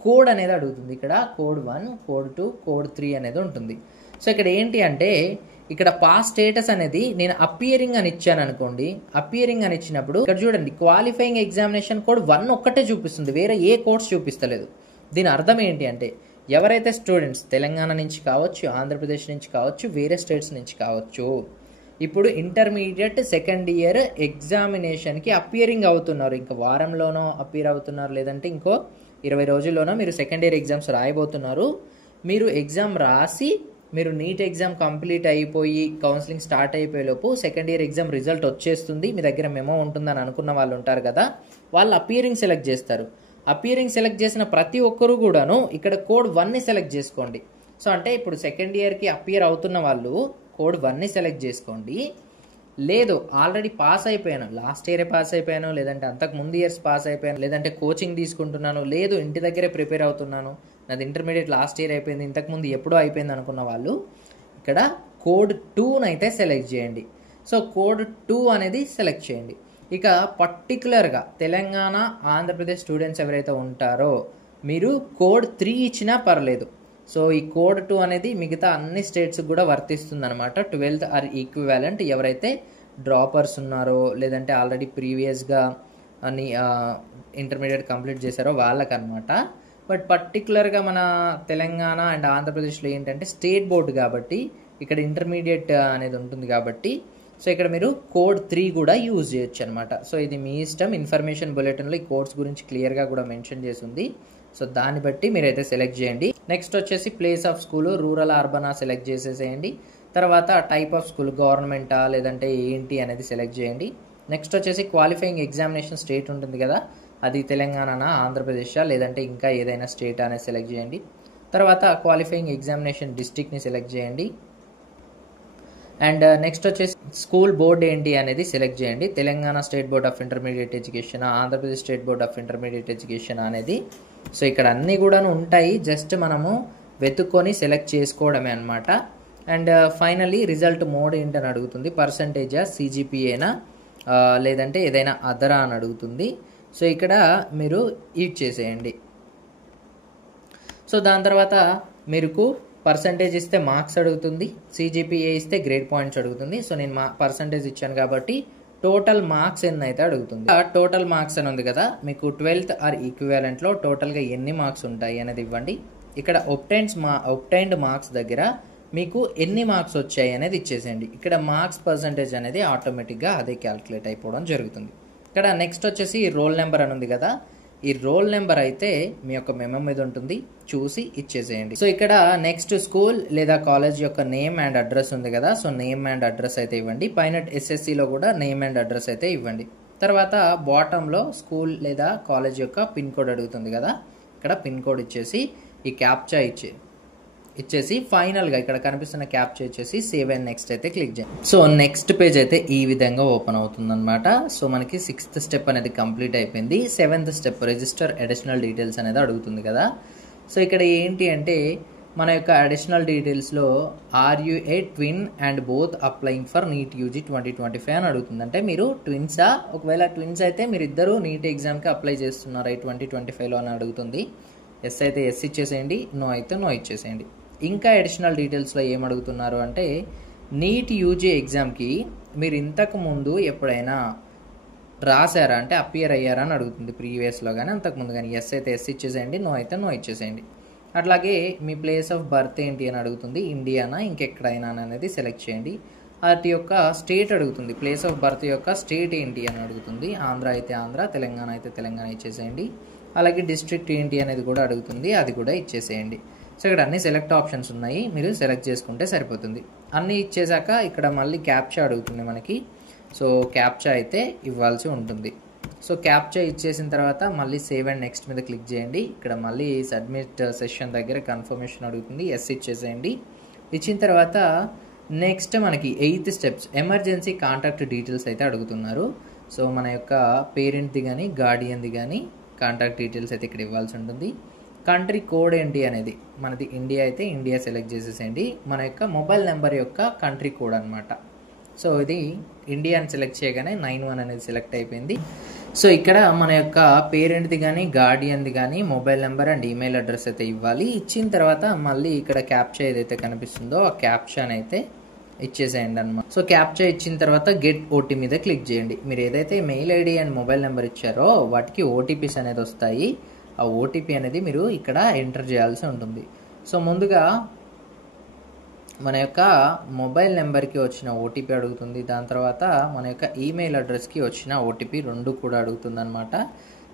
కోడ్ అనేది అడుగుతుంది. ఇక్కడ కోడ్ 1, కోడ్ 2, కోడ్ 3 అనేది ఉంటుంది. సో ఇక్కడ ఏంటి అంటే ఇక్కడ పాస్ స్టేటస్ అనేది నేను అపియరింగ్ అని ఇచ్చాను అనుకోండి, అపియరింగ్ అని ఇచ్చినప్పుడు ఇక్కడ చూడండి క్వాలిఫైయింగ్ ఎగ్జామినేషన్ కోడ్ 1 ఒక్కటే చూపిస్తుంది, వేరే ఏ కోడ్స్ చూపిస్తలేదు. దీని అర్థం ఏంటి అంటే ఎవరైతే స్టూడెంట్స్ తెలంగాణ నుంచి కావచ్చు, ఆంధ్రప్రదేశ్ నుంచి కావచ్చు, వేరే స్టేట్స్ నుంచి కావచ్చు, ఇప్పుడు ఇంటర్మీడియట్ సెకండ్ ఇయర్ ఎగ్జామినేషన్కి అపియరింగ్ అవుతున్నారు, ఇంకా వారంలోనో అపియర్ అవుతున్నారు, లేదంటే ఇంకో 20 రోజుల్లోనో మీరు సెకండ్ ఇయర్ ఎగ్జామ్స్ రాయబోతున్నారు. మీరు ఎగ్జామ్ రాసి మీరు నీట్ ఎగ్జామ్ కంప్లీట్ అయిపోయి కౌన్సిలింగ్ స్టార్ట్ అయిపోయేలోపు సెకండ్ ఇయర్ ఎగ్జామ్ రిజల్ట్ వచ్చేస్తుంది, మీ దగ్గర మెమో ఉంటుందని అనుకున్న వాళ్ళు ఉంటారు కదా, వాళ్ళు అపియరింగ్ సెలెక్ట్ చేస్తారు. అపియరింగ్ సెలెక్ట్ చేసిన ప్రతి ఒక్కరు కూడాను ఇక్కడ కోడ్ 1ని సెలెక్ట్ చేసుకోండి. సో అంటే ఇప్పుడు సెకండ్ ఇయర్కి అపియర్ అవుతున్న వాళ్ళు కోడ్ 1ని సెలెక్ట్ చేసుకోండి. లేదు ఆల్రెడీ పాస్ అయిపోయాను, లాస్ట్ ఇయరే పాస్ అయిపోయాను, లేదంటే అంతకు ముందు ఇయర్స్ పాస్ అయిపోయాను, లేదంటే కోచింగ్ తీసుకుంటున్నాను, లేదు ఇంటి దగ్గరే ప్రిపేర్ అవుతున్నాను, నాది ఇంటర్మీడియట్ లాస్ట్ ఇయర్ అయిపోయింది, ఇంతకుముందు ఎప్పుడో అయిపోయింది అనుకున్న వాళ్ళు ఇక్కడ కోడ్ 2ని అయితే సెలెక్ట్ చేయండి. సో కోడ్ 2 అనేది సెలెక్ట్ చేయండి. ఇక పర్టికులర్గా తెలంగాణ, ఆంధ్రప్రదేశ్ స్టూడెంట్స్ ఎవరైతే ఉంటారో మీరు కోడ్ 3 ఇచ్చినా పర్లేదు. సో ఈ కోడ్ 2 అనేది మిగతా అన్ని స్టేట్స్కి కూడా వర్తిస్తుంది అనమాట. 12th ఆర్ ఈక్వివాలెంట్ ఎవరైతే డ్రాపర్స్ ఉన్నారో, లేదంటే ఆల్రెడీ ప్రీవియస్గా అన్ని ఇంటర్మీడియట్ కంప్లీట్ చేశారో వాళ్ళకనమాట. బట్ పర్టికులర్గా మన తెలంగాణ అండ్ ఆంధ్రప్రదేశ్లో ఏంటంటే స్టేట్ బోర్డు కాబట్టి ఇక్కడ ఇంటర్మీడియట్ అనేది ఉంటుంది కాబట్టి సో ఇక్కడ మీరు కోడ్ 3 కూడా యూజ్ చేయొచ్చు అనమాట. సో ఇది మీ ఇష్టం. ఇన్ఫర్మేషన్ బులెటిన్లో ఈ కోడ్స్ గురించి క్లియర్గా కూడా మెన్షన్ చేసి ఉంది. సో దాన్ని బట్టి మీరైతే సెలెక్ట్ చేయండి. నెక్స్ట్ వచ్చేసి ప్లేస్ ఆఫ్ స్కూల్, రూరల్ అర్బనా సెలెక్ట్ చేసేసేయండి. తర్వాత టైప్ ఆఫ్ స్కూల్, గవర్నమెంటా లేదంటే ఏంటి అనేది సెలెక్ట్ చేయండి. నెక్స్ట్ వచ్చేసి క్వాలిఫైయింగ్ ఎగ్జామినేషన్ స్టేట్ ఉంటుంది కదా, అది తెలంగాణనా, ఆంధ్రప్రదేశా లేదంటే ఇంకా ఏదైనా స్టేట్ అనేది సెలెక్ట్ చేయండి. తర్వాత క్వాలిఫైయింగ్ ఎగ్జామినేషన్ డిస్ట్రిక్ట్ని సెలెక్ట్ చేయండి. అండ్ నెక్స్ట్ వచ్చేసి స్కూల్ బోర్డ్ ఏంటి అనేది సెలెక్ట్ చేయండి. Telangana state board of intermediate education, Andhra Pradesh state board of intermediate education అనేది. సో ఇక్కడ అన్నీ కూడా ఉంటాయి, జస్ట్ మనము వెతుక్కొని సెలెక్ట్ చేసుకోవడమే అనమాట. అండ్ ఫైనల్లీ రిజల్ట్ మోడ్ ఏంటని అడుగుతుంది, పర్సంటేజా, CGPAనా లేదంటే ఏదైనా అదరా అని అడుగుతుంది. సో ఇక్కడ మీరు యూజ్ చేసేయండి. సో దాని తర్వాత మీకు పర్సంటేజ్ ఇస్తే మార్క్స్ అడుగుతుంది, CGPA ఇస్తే గ్రేడ్ పాయింట్స్ అడుగుతుంది. సో నేను పర్సంటేజ్ ఇచ్చాను కాబట్టి టోటల్ మార్క్స్ ఎన్ని అయితే అడుగుతుంది. టోటల్ మార్క్స్ అని ఉంది కదా, మీకు 12th ఆర్ ఈక్వివాలెంట్లో టోటల్గా ఎన్ని మార్క్స్ ఉంటాయి అనేది ఇవ్వండి. ఇక్కడ ఒబ్టైన్డ్ మార్క్స్ దగ్గర మీకు ఎన్ని మార్క్స్ వచ్చాయి అనేది ఇచ్చేసేయండి. ఇక్కడ మార్క్స్ పర్సంటేజ్ అనేది ఆటోమేటిక్గా అదే క్యాల్కులేట్ అయిపోవడం జరుగుతుంది. ఇక్కడ నెక్స్ట్ వచ్చేసి రోల్ నెంబర్ అని ఉంది కదా, ఈ రోల్ నెంబర్ అయితే మీ యొక్క మెమో మీద ఉంటుంది, చూసి ఇచ్చేసేయండి. సో ఇక్కడ నెక్స్ట్ స్కూల్ లేదా కాలేజ్ యొక్క నేమ్ అండ్ అడ్రస్ ఉంది కదా, సో నేమ్ అండ్ అడ్రస్ అయితే ఇవ్వండి. పైన SSCలో కూడా నేమ్ అండ్ అడ్రస్ అయితే ఇవ్వండి. తర్వాత బాటంలో స్కూల్ లేదా కాలేజ్ యొక్క పిన్ కోడ్ అడుగుతుంది కదా, ఇక్కడ పిన్ కోడ్ ఇచ్చేసి ఈ క్యాప్చా ఇచ్చి ఇచ్చేసి ఫైనల్గా ఇక్కడ కనిపిస్తున్న క్యాప్చా ఇచ్చేసి సేవ్ అండ్ నెక్స్ట్ అయితే క్లిక్ చేయండి. సో నెక్స్ట్ పేజ్ అయితే ఈ విధంగా ఓపెన్ అవుతుంది అనమాట. సో మనకి 6th స్టెప్ అనేది కంప్లీట్ అయిపోయింది. 7th step register additional details అనేది అడుగుతుంది కదా. సో ఇక్కడ ఏంటి అంటే మన యొక్క అడిషనల్ డీటెయిల్స్లో are you a twin and both applying for NEET UG 2025 అని అడుగుతుంది. అంటే మీరు ట్విన్సా, ఒకవేళ ట్విన్స్ అయితే మీరు ఇద్దరు నీట్ ఎగ్జామ్కి అప్లై చేస్తున్నారా 2025లో అని అడుగుతుంది. ఎస్ అయితే ఎస్ ఇచ్చేసేయండి, నో అయితే నో ఇచ్చేసేయండి. ఇంకా అడిషనల్ డీటెయిల్స్లో ఏం అడుగుతున్నారు అంటే నీట్ యూజీ ఎగ్జామ్కి మీరు ఇంతకు ముందు ఎప్పుడైనా రాశారా అంటే అపియర్ అయ్యారా అని అడుగుతుంది, ప్రీవియస్లో కానీ అంతకుముందు కానీ. ఎస్ అయితే ఎస్ ఇచ్చేసేయండి, నో అయితే నో ఇచ్చేసేయండి. అట్లాగే మీ ప్లేస్ ఆఫ్ బర్త్ ఏంటి అని అడుగుతుంది, ఇండియానా ఇంకెక్కడైనా అనేది సెలెక్ట్ చేయండి. వాటి యొక్క స్టేట్ అడుగుతుంది, ప్లేస్ ఆఫ్ బర్త్ యొక్క స్టేట్ ఏంటి అని అడుగుతుంది. ఆంధ్ర అయితే ఆంధ్ర, తెలంగాణ అయితే తెలంగాణ ఇచ్చేసేయండి. అలాగే డిస్ట్రిక్ట్ ఏంటి అనేది కూడా అడుగుతుంది, అది కూడా ఇచ్చేసేయండి. సో ఇక్కడ అన్ని సెలెక్ట్ ఆప్షన్స్ ఉన్నాయి, మీరు సెలెక్ట్ చేసుకుంటే సరిపోతుంది. అన్నీ ఇచ్చేసాక ఇక్కడ మళ్ళీ క్యాప్చా అడుగుతుంది మనకి. సో క్యాప్చా అయితే ఇవ్వాల్సి ఉంటుంది. సో క్యాప్చా ఇచ్చేసిన తర్వాత మళ్ళీ సేవ్ అండ్ నెక్స్ట్ మీద క్లిక్ చేయండి. ఇక్కడ మళ్ళీ సబ్మిట్ సెషన్ దగ్గర కన్ఫర్మేషన్ అడుగుతుంది, ఎస్ ఇచ్చేసేయండి. ఇచ్చిన తర్వాత నెక్స్ట్ మనకి 8th steps emergency contact details అయితే అడుగుతున్నారు. సో మన యొక్క పేరెంట్ది కానీ గార్డియన్ది కానీ కాంటాక్ట్ డీటెయిల్స్ అయితే ఇక్కడ ఇవ్వాల్సి ఉంటుంది. కంట్రీ కోడ్ ఏంటి అనేది మనది ఇండియా అయితే ఇండియా సెలెక్ట్ చేసేసేయండి. మన యొక్క మొబైల్ నెంబర్ యొక్క కంట్రీ కోడ్ అనమాట. సో ఇది ఇండియా అని సెలెక్ట్ చేయగానే 91 అనేది సెలెక్ట్ అయిపోయింది. సో ఇక్కడ మన యొక్క పేరెంట్ది కానీ గార్డియన్ది కానీ mobile number and email address అయితే ఇవ్వాలి. ఇచ్చిన తర్వాత మళ్ళీ ఇక్కడ క్యాప్చా ఏదైతే కనిపిస్తుందో ఆ క్యాప్చాని అయితే ఇచ్చేసేయండి అనమాట. సో క్యాప్చా ఇచ్చిన తర్వాత గెట్ ఓటీ మీద క్లిక్ చేయండి. మీరు ఏదైతే mail ID and mobile number ఇచ్చారో వాటికి ఓటీపీస్ అనేది వస్తాయి. ఆ ఓటీపీ అనేది మీరు ఇక్కడ ఎంటర్ చేయాల్సి ఉంటుంది. సో ముందుగా మన యొక్క మొబైల్ నెంబర్కి వచ్చిన ఓటీపీ అడుగుతుంది, దాని తర్వాత మన యొక్క ఈమెయిల్ అడ్రస్కి వచ్చిన ఓటీపీ రెండు కూడా అడుగుతుంది అనమాట.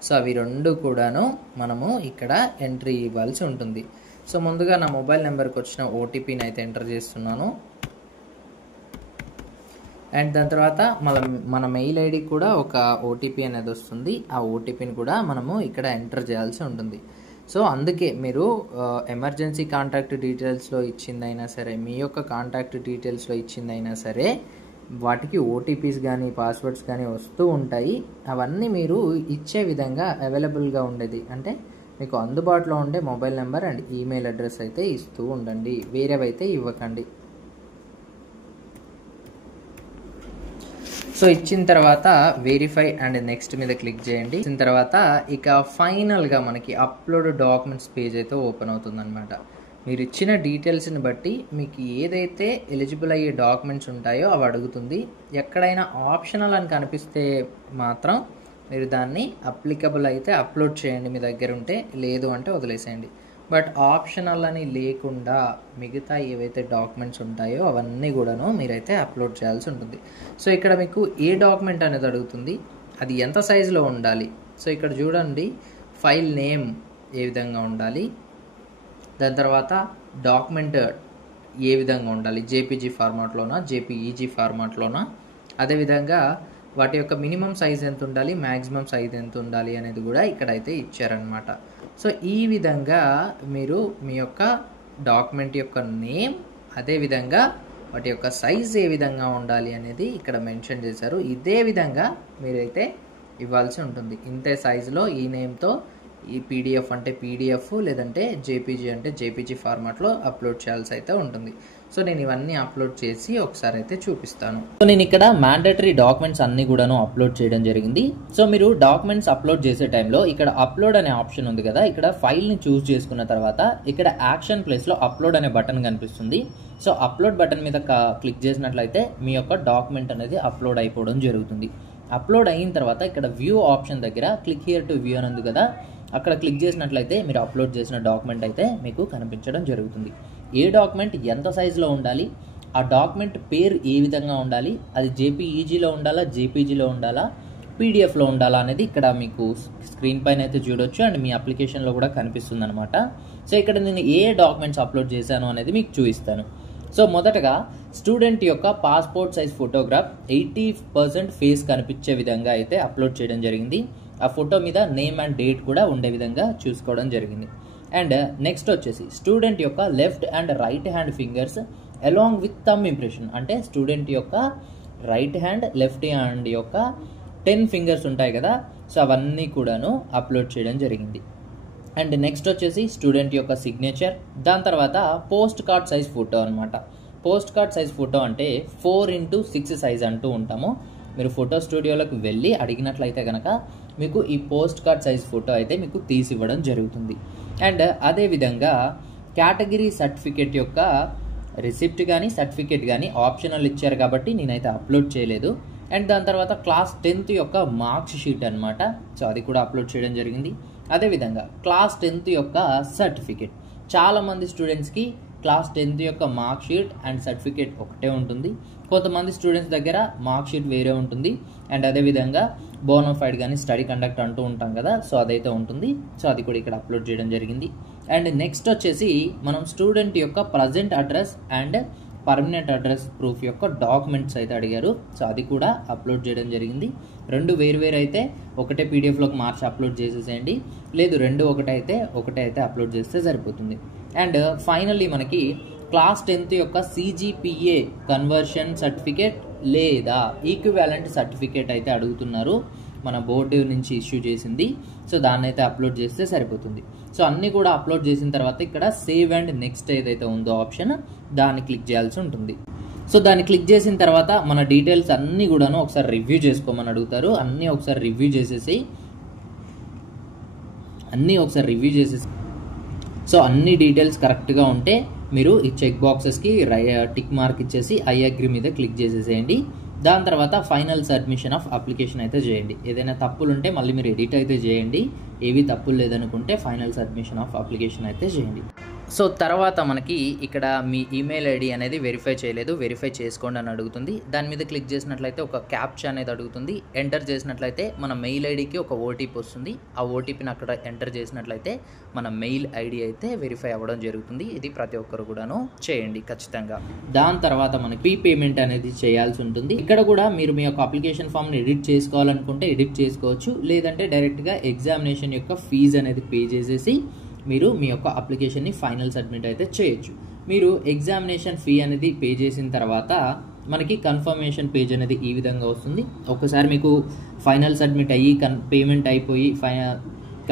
సో అవి రెండు కూడాను మనము ఇక్కడ ఎంట్రీ ఇవ్వాల్సి ఉంటుంది. సో ముందుగా నా మొబైల్ నెంబర్కి వచ్చిన ఓటీపీని అయితే ఎంటర్ చేస్తున్నాను. అండ్ దాని తర్వాత మన మెయిల్ ఐడికి కూడా ఒక ఓటీపీ అనేది వస్తుంది. ఆ ఓటీపీని కూడా మనము ఇక్కడ ఎంటర్ చేయాల్సి ఉంటుంది. సో అందుకే మీరు ఎమర్జెన్సీ కాంటాక్ట్ డీటెయిల్స్లో ఇచ్చిందైనా సరే, మీ యొక్క కాంటాక్ట్ డీటెయిల్స్లో ఇచ్చిందైనా సరే, వాటికి ఓటీపీస్ కానీ పాస్వర్డ్స్ కానీ వస్తూ ఉంటాయి. అవన్నీ మీరు ఇచ్చే విధంగా అవైలబుల్గా ఉండేది అంటే మీకు అందుబాటులో ఉండే mobile number and email address అయితే ఇస్తూ ఉండండి, వేరేవైతే ఇవ్వకండి. సో ఇచ్చిన తర్వాత వెరిఫై అండ్ నెక్స్ట్ మీద క్లిక్ చేయండి. ఇచ్చిన తర్వాత ఇక ఫైనల్గా మనకి అప్లోడ్ డాక్యుమెంట్స్ పేజ్ అయితే ఓపెన్ అవుతుంది అనమాట. మీరు ఇచ్చిన డీటెయిల్స్ని బట్టి మీకు ఏదైతే ఎలిజిబుల్ అయ్యే డాక్యుమెంట్స్ ఉంటాయో అవి అడుగుతుంది. ఎక్కడైనా ఆప్షనల్ అని కనిపిస్తే మాత్రం మీరు దాన్ని అప్లికబుల్ అయితే అప్లోడ్ చేయండి మీ దగ్గర ఉంటే, లేదు అంటే వదిలేసేయండి. బట్ ఆప్షనల్ అని లేకుండా మిగతా ఏవైతే డాక్యుమెంట్స్ ఉంటాయో అవన్నీ కూడాను మీరైతే అప్లోడ్ చేయాల్సి ఉంటుంది. సో ఇక్కడ మీకు ఏ డాక్యుమెంట్ అనేది అడుగుతుంది, అది ఎంత సైజులో ఉండాలి. సో ఇక్కడ చూడండి ఫైల్ నేమ్ ఏ విధంగా ఉండాలి, దాని తర్వాత డాక్యుమెంట్ ఏ విధంగా ఉండాలి, జేపీజీ ఫార్మాట్లోనా జేపీఈజీ ఫార్మాట్లోనా, అదేవిధంగా వాటి యొక్క మినిమం సైజ్ ఎంత ఉండాలి, మ్యాక్సిమం సైజ్ ఎంత ఉండాలి అనేది కూడా ఇక్కడైతే ఇచ్చారనమాట. సో ఈ విధంగా మీరు మీ యొక్క డాక్యుమెంట్ యొక్క నేమ్, అదేవిధంగా వాటి యొక్క సైజ్ ఏ విధంగా ఉండాలి అనేది ఇక్కడ మెన్షన్ చేశారు. ఇదే విధంగా మీరైతే ఇవ్వాల్సి ఉంటుంది. ఇంతే సైజులో ఈ నేమ్తో ఈ పీడిఎఫ్ అంటే పీడిఎఫ్, లేదంటే జేపీజీ అంటే జేపీజీ ఫార్మాట్లో అప్లోడ్ చేయాల్సి అయితే ఉంటుంది. సో నేను ఇవన్నీ అప్లోడ్ చేసి ఒకసారి అయితే చూపిస్తాను. సో నేను ఇక్కడ మ్యాండేటరీ డాక్యుమెంట్స్ అన్ని కూడాను అప్లోడ్ చేయడం జరిగింది. సో మీరు డాక్యుమెంట్స్ అప్లోడ్ చేసే టైంలో ఇక్కడ అప్లోడ్ అనే ఆప్షన్ ఉంది కదా, ఇక్కడ ఫైల్ని చూస్ చేసుకున్న తర్వాత ఇక్కడ యాక్షన్ ప్లేస్లో అప్లోడ్ అనే బటన్ కనిపిస్తుంది. సో అప్లోడ్ బటన్ మీద క్లిక్ చేసినట్లయితే మీ యొక్క డాక్యుమెంట్ అనేది అప్లోడ్ అయిపోవడం జరుగుతుంది. అప్లోడ్ అయిన తర్వాత ఇక్కడ వ్యూ ఆప్షన్ దగ్గర క్లిక్ హియర్ టు వ్యూ అని ఉంది కదా, అక్కడ క్లిక్ చేసినట్లయితే మీరు అప్లోడ్ చేసిన డాక్యుమెంట్ అయితే మీకు కనిపించడం జరుగుతుంది. ఏ డాక్యుమెంట్ ఎంత సైజులో ఉండాలి, ఆ డాక్యుమెంట్ పేరు ఏ విధంగా ఉండాలి, అది జేపీఈజీలో ఉండాలా జేపీజీలో ఉండాలా పీడిఎఫ్లో ఉండాలా అనేది ఇక్కడ మీకు స్క్రీన్ పైన అయితే చూడొచ్చు అండ్ మీ అప్లికేషన్లో కూడా కనిపిస్తుంది అనమాట. సో ఇక్కడ నేను ఏ డాక్యుమెంట్స్ అప్లోడ్ చేశాను అనేది మీకు చూపిస్తాను. సో మొదటగా స్టూడెంట్ యొక్క పాస్పోర్ట్ సైజ్ ఫోటోగ్రాఫ్ 80% ఫేస్ కనిపించే విధంగా అయితే అప్లోడ్ చేయడం జరిగింది. ఆ ఫోటో మీద నేమ్ అండ్ డేట్ కూడా ఉండే విధంగా చూసుకోవడం జరిగింది. అండ్ నెక్స్ట్ వచ్చేసి స్టూడెంట్ యొక్క left and right hand fingers along with thumb impression, అంటే స్టూడెంట్ యొక్క రైట్ హ్యాండ్ లెఫ్ట్ హ్యాండ్ యొక్క 10 ఫింగర్స్ ఉంటాయి కదా, సో అవన్నీ కూడాను అప్లోడ్ చేయడం జరిగింది. అండ్ నెక్స్ట్ వచ్చేసి స్టూడెంట్ యొక్క సిగ్నేచర్, దాని తర్వాత పోస్ట్ కార్డ్ సైజ్ ఫోటో అనమాట. పోస్ట్ కార్డ్ సైజ్ ఫోటో అంటే 4x6 సైజ్ అంటూ ఉంటాము. మీరు ఫోటో స్టూడియోలోకి వెళ్ళి అడిగినట్లయితే కనుక మీకు ఈ పోస్ట్ కార్డ్ సైజ్ ఫోటో అయితే మీకు తీసి ఇవ్వడం జరుగుతుంది. అండ్ అదేవిధంగా కేటగిరీ సర్టిఫికేట్ యొక్క రిసిప్ట్ కానీ సర్టిఫికేట్ కానీ ఆప్షనల్ ఇచ్చారు కాబట్టి నేనైతే అప్లోడ్ చేయలేదు. అండ్ దాని తర్వాత క్లాస్ 10th యొక్క మార్క్స్ షీట్ అనమాట, సో అది కూడా అప్లోడ్ చేయడం జరిగింది. అదేవిధంగా క్లాస్ 10th యొక్క సర్టిఫికేట్, చాలామంది స్టూడెంట్స్కి క్లాస్ 10th యొక్క మార్క్ షీట్ అండ్ సర్టిఫికేట్ ఒకటే ఉంటుంది. కొంతమంది స్టూడెంట్స్ దగ్గర మార్క్ షీట్ వేరే ఉంటుంది. అండ్ అదేవిధంగా బోనోఫైడ్ కానీ స్టడీ కండక్ట్ అంటూ ఉంటాం కదా, సో అదైతే ఉంటుంది. సో అది కూడా ఇక్కడ అప్లోడ్ చేయడం జరిగింది. అండ్ నెక్స్ట్ వచ్చేసి మనం స్టూడెంట్ యొక్క present address and permanent address proof యొక్క డాక్యుమెంట్స్ అయితే అడిగారు, సో అది కూడా అప్లోడ్ చేయడం జరిగింది. రెండు వేరు అయితే ఒకటే పీడిఎఫ్లోకి మార్చి అప్లోడ్ చేసేసేయండి, లేదు రెండు ఒకటే అయితే అప్లోడ్ చేస్తే సరిపోతుంది. అండ్ ఫైనల్లీ మనకి క్లాస్ 10th యొక్క CGPA కన్వర్షన్ సర్టిఫికేట్ లేదా ఈక్వివాలెంట్ సర్టిఫికేట్ అయితే అడుగుతున్నారు, మన బోర్డు నుంచి ఇష్యూ చేసింది. సో దాన్ని అయితే అప్లోడ్ చేస్తే సరిపోతుంది. సో అన్నీ కూడా అప్లోడ్ చేసిన తర్వాత ఇక్కడ సేవ్ అండ్ నెక్స్ట్ ఏదైతే ఉందో ఆప్షన్, దాన్ని క్లిక్ చేయాల్సి ఉంటుంది. సో దాన్ని క్లిక్ చేసిన తర్వాత మన డీటెయిల్స్ అన్నీ కూడాను ఒకసారి రివ్యూ చేసుకోమని అడుగుతారు. అన్నీ ఒకసారి రివ్యూ చేసేసి సో అన్ని డీటెయిల్స్ కరెక్ట్గా ఉంటే మీరు ఈ చెక్ బాక్సెస్కి టిక్ మార్క్ ఇచ్చేసి ఐ అగ్రీ మీద క్లిక్ చేసేసేయండి. దాని తర్వాత ఫైనల్ సబ్మిషన్ ఆఫ్ అప్లికేషన్ అయితే చేయండి. ఏదైనా తప్పులు ఉంటే మళ్ళీ మీరు ఎడిట్ అయితే చేయండి, ఏవి తప్పులు లేదనుకుంటే ఫైనల్ సబ్మిషన్ ఆఫ్ అప్లికేషన్ అయితే చేయండి. సో తర్వాత మనకి ఇక్కడ మీ ఈమెయిల్ ఐడి అనేది వెరిఫై చేయలేదు, వెరిఫై చేసుకోండి అని అడుగుతుంది. దాని మీద క్లిక్ చేసినట్లయితే ఒక క్యాప్చా అనేది అడుగుతుంది. ఎంటర్ చేసినట్లయితే మన మెయిల్ ఐడికి ఒక ఓటీపీ వస్తుంది. ఆ ఓటీపీని అక్కడ ఎంటర్ చేసినట్లయితే మన మెయిల్ ఐడి అయితే వెరిఫై అవ్వడం జరుగుతుంది. ఇది ప్రతి ఒక్కరు కూడాను చేయండి ఖచ్చితంగా. దాని తర్వాత మనకి పేమెంట్ అనేది చేయాల్సి ఉంటుంది. ఇక్కడ కూడా మీరు మీ యొక్క అప్లికేషన్ ఫామ్ని ఎడిట్ చేసుకోవాలనుకుంటే ఎడిట్ చేసుకోవచ్చు, లేదంటే డైరెక్ట్గా ఎగ్జామినేషన్ యొక్క ఫీజు అనేది పే చేసేసి మీరు మీ యొక్క అప్లికేషన్ని ఫైనల్ సబ్మిట్ అయితే చేయొచ్చు. మీరు ఎగ్జామినేషన్ ఫీ అనేది పే చేసిన తర్వాత మనకి కన్ఫర్మేషన్ పేజ్ అనేది ఈ విధంగా వస్తుంది. ఒకసారి మీకు ఫైనల్ సబ్మిట్ అయ్యి పేమెంట్ అయిపోయి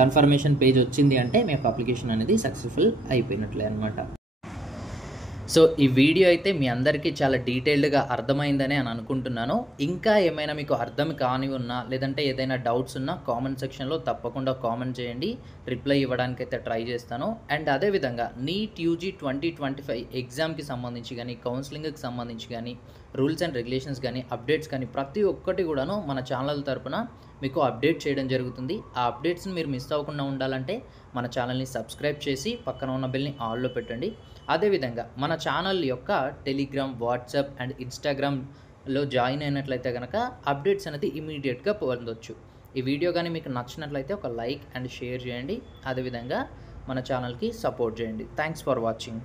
కన్ఫర్మేషన్ పేజ్ వచ్చింది అంటే మీ యొక్క అప్లికేషన్ అనేది సక్సెస్ఫుల్ అయిపోయినట్లే అనమాట. సో ఈ వీడియో అయితే మీ అందరికీ చాలా డీటెయిల్డ్గా అర్థమైందని అని అనుకుంటున్నాను. ఇంకా ఏమైనా మీకు అర్థం కాని ఉన్నా లేదంటే ఏదైనా డౌట్స్ ఉన్నా కామెంట్ సెక్షన్లో తప్పకుండా కామెంట్ చేయండి, రిప్లై ఇవ్వడానికి అయితే ట్రై చేస్తాను. అండ్ అదేవిధంగా నీట్ యూజీ 2025 ఎగ్జామ్కి సంబంధించి కానీ కౌన్సిలింగ్కి సంబంధించి కానీ రూల్స్ అండ్ రెగ్యులేషన్స్ కానీ అప్డేట్స్ కానీ ప్రతి ఒక్కటి కూడాను మన ఛానల్ తరపున మీకు అప్డేట్ చేయడం జరుగుతుంది. ఆ అప్డేట్స్ని మీరు మిస్ అవ్వకుండా ఉండాలంటే మన ఛానల్ని సబ్స్క్రైబ్ చేసి పక్కన ఉన్న బెల్ని ఆల్లో పెట్టండి. అదేవిధంగా మన ఛానల్ యొక్క టెలిగ్రామ్, వాట్సాప్ అండ్ ఇన్స్టాగ్రామ్లో జాయిన్ అయినట్లయితే కనుక అప్డేట్స్ అనేది ఇమీడియట్గా పొందొచ్చు. ఈ వీడియో కానీ మీకు నచ్చినట్లయితే ఒక లైక్ అండ్ షేర్ చేయండి. అదేవిధంగా మన ఛానల్కి సపోర్ట్ చేయండి. Thanks for watching.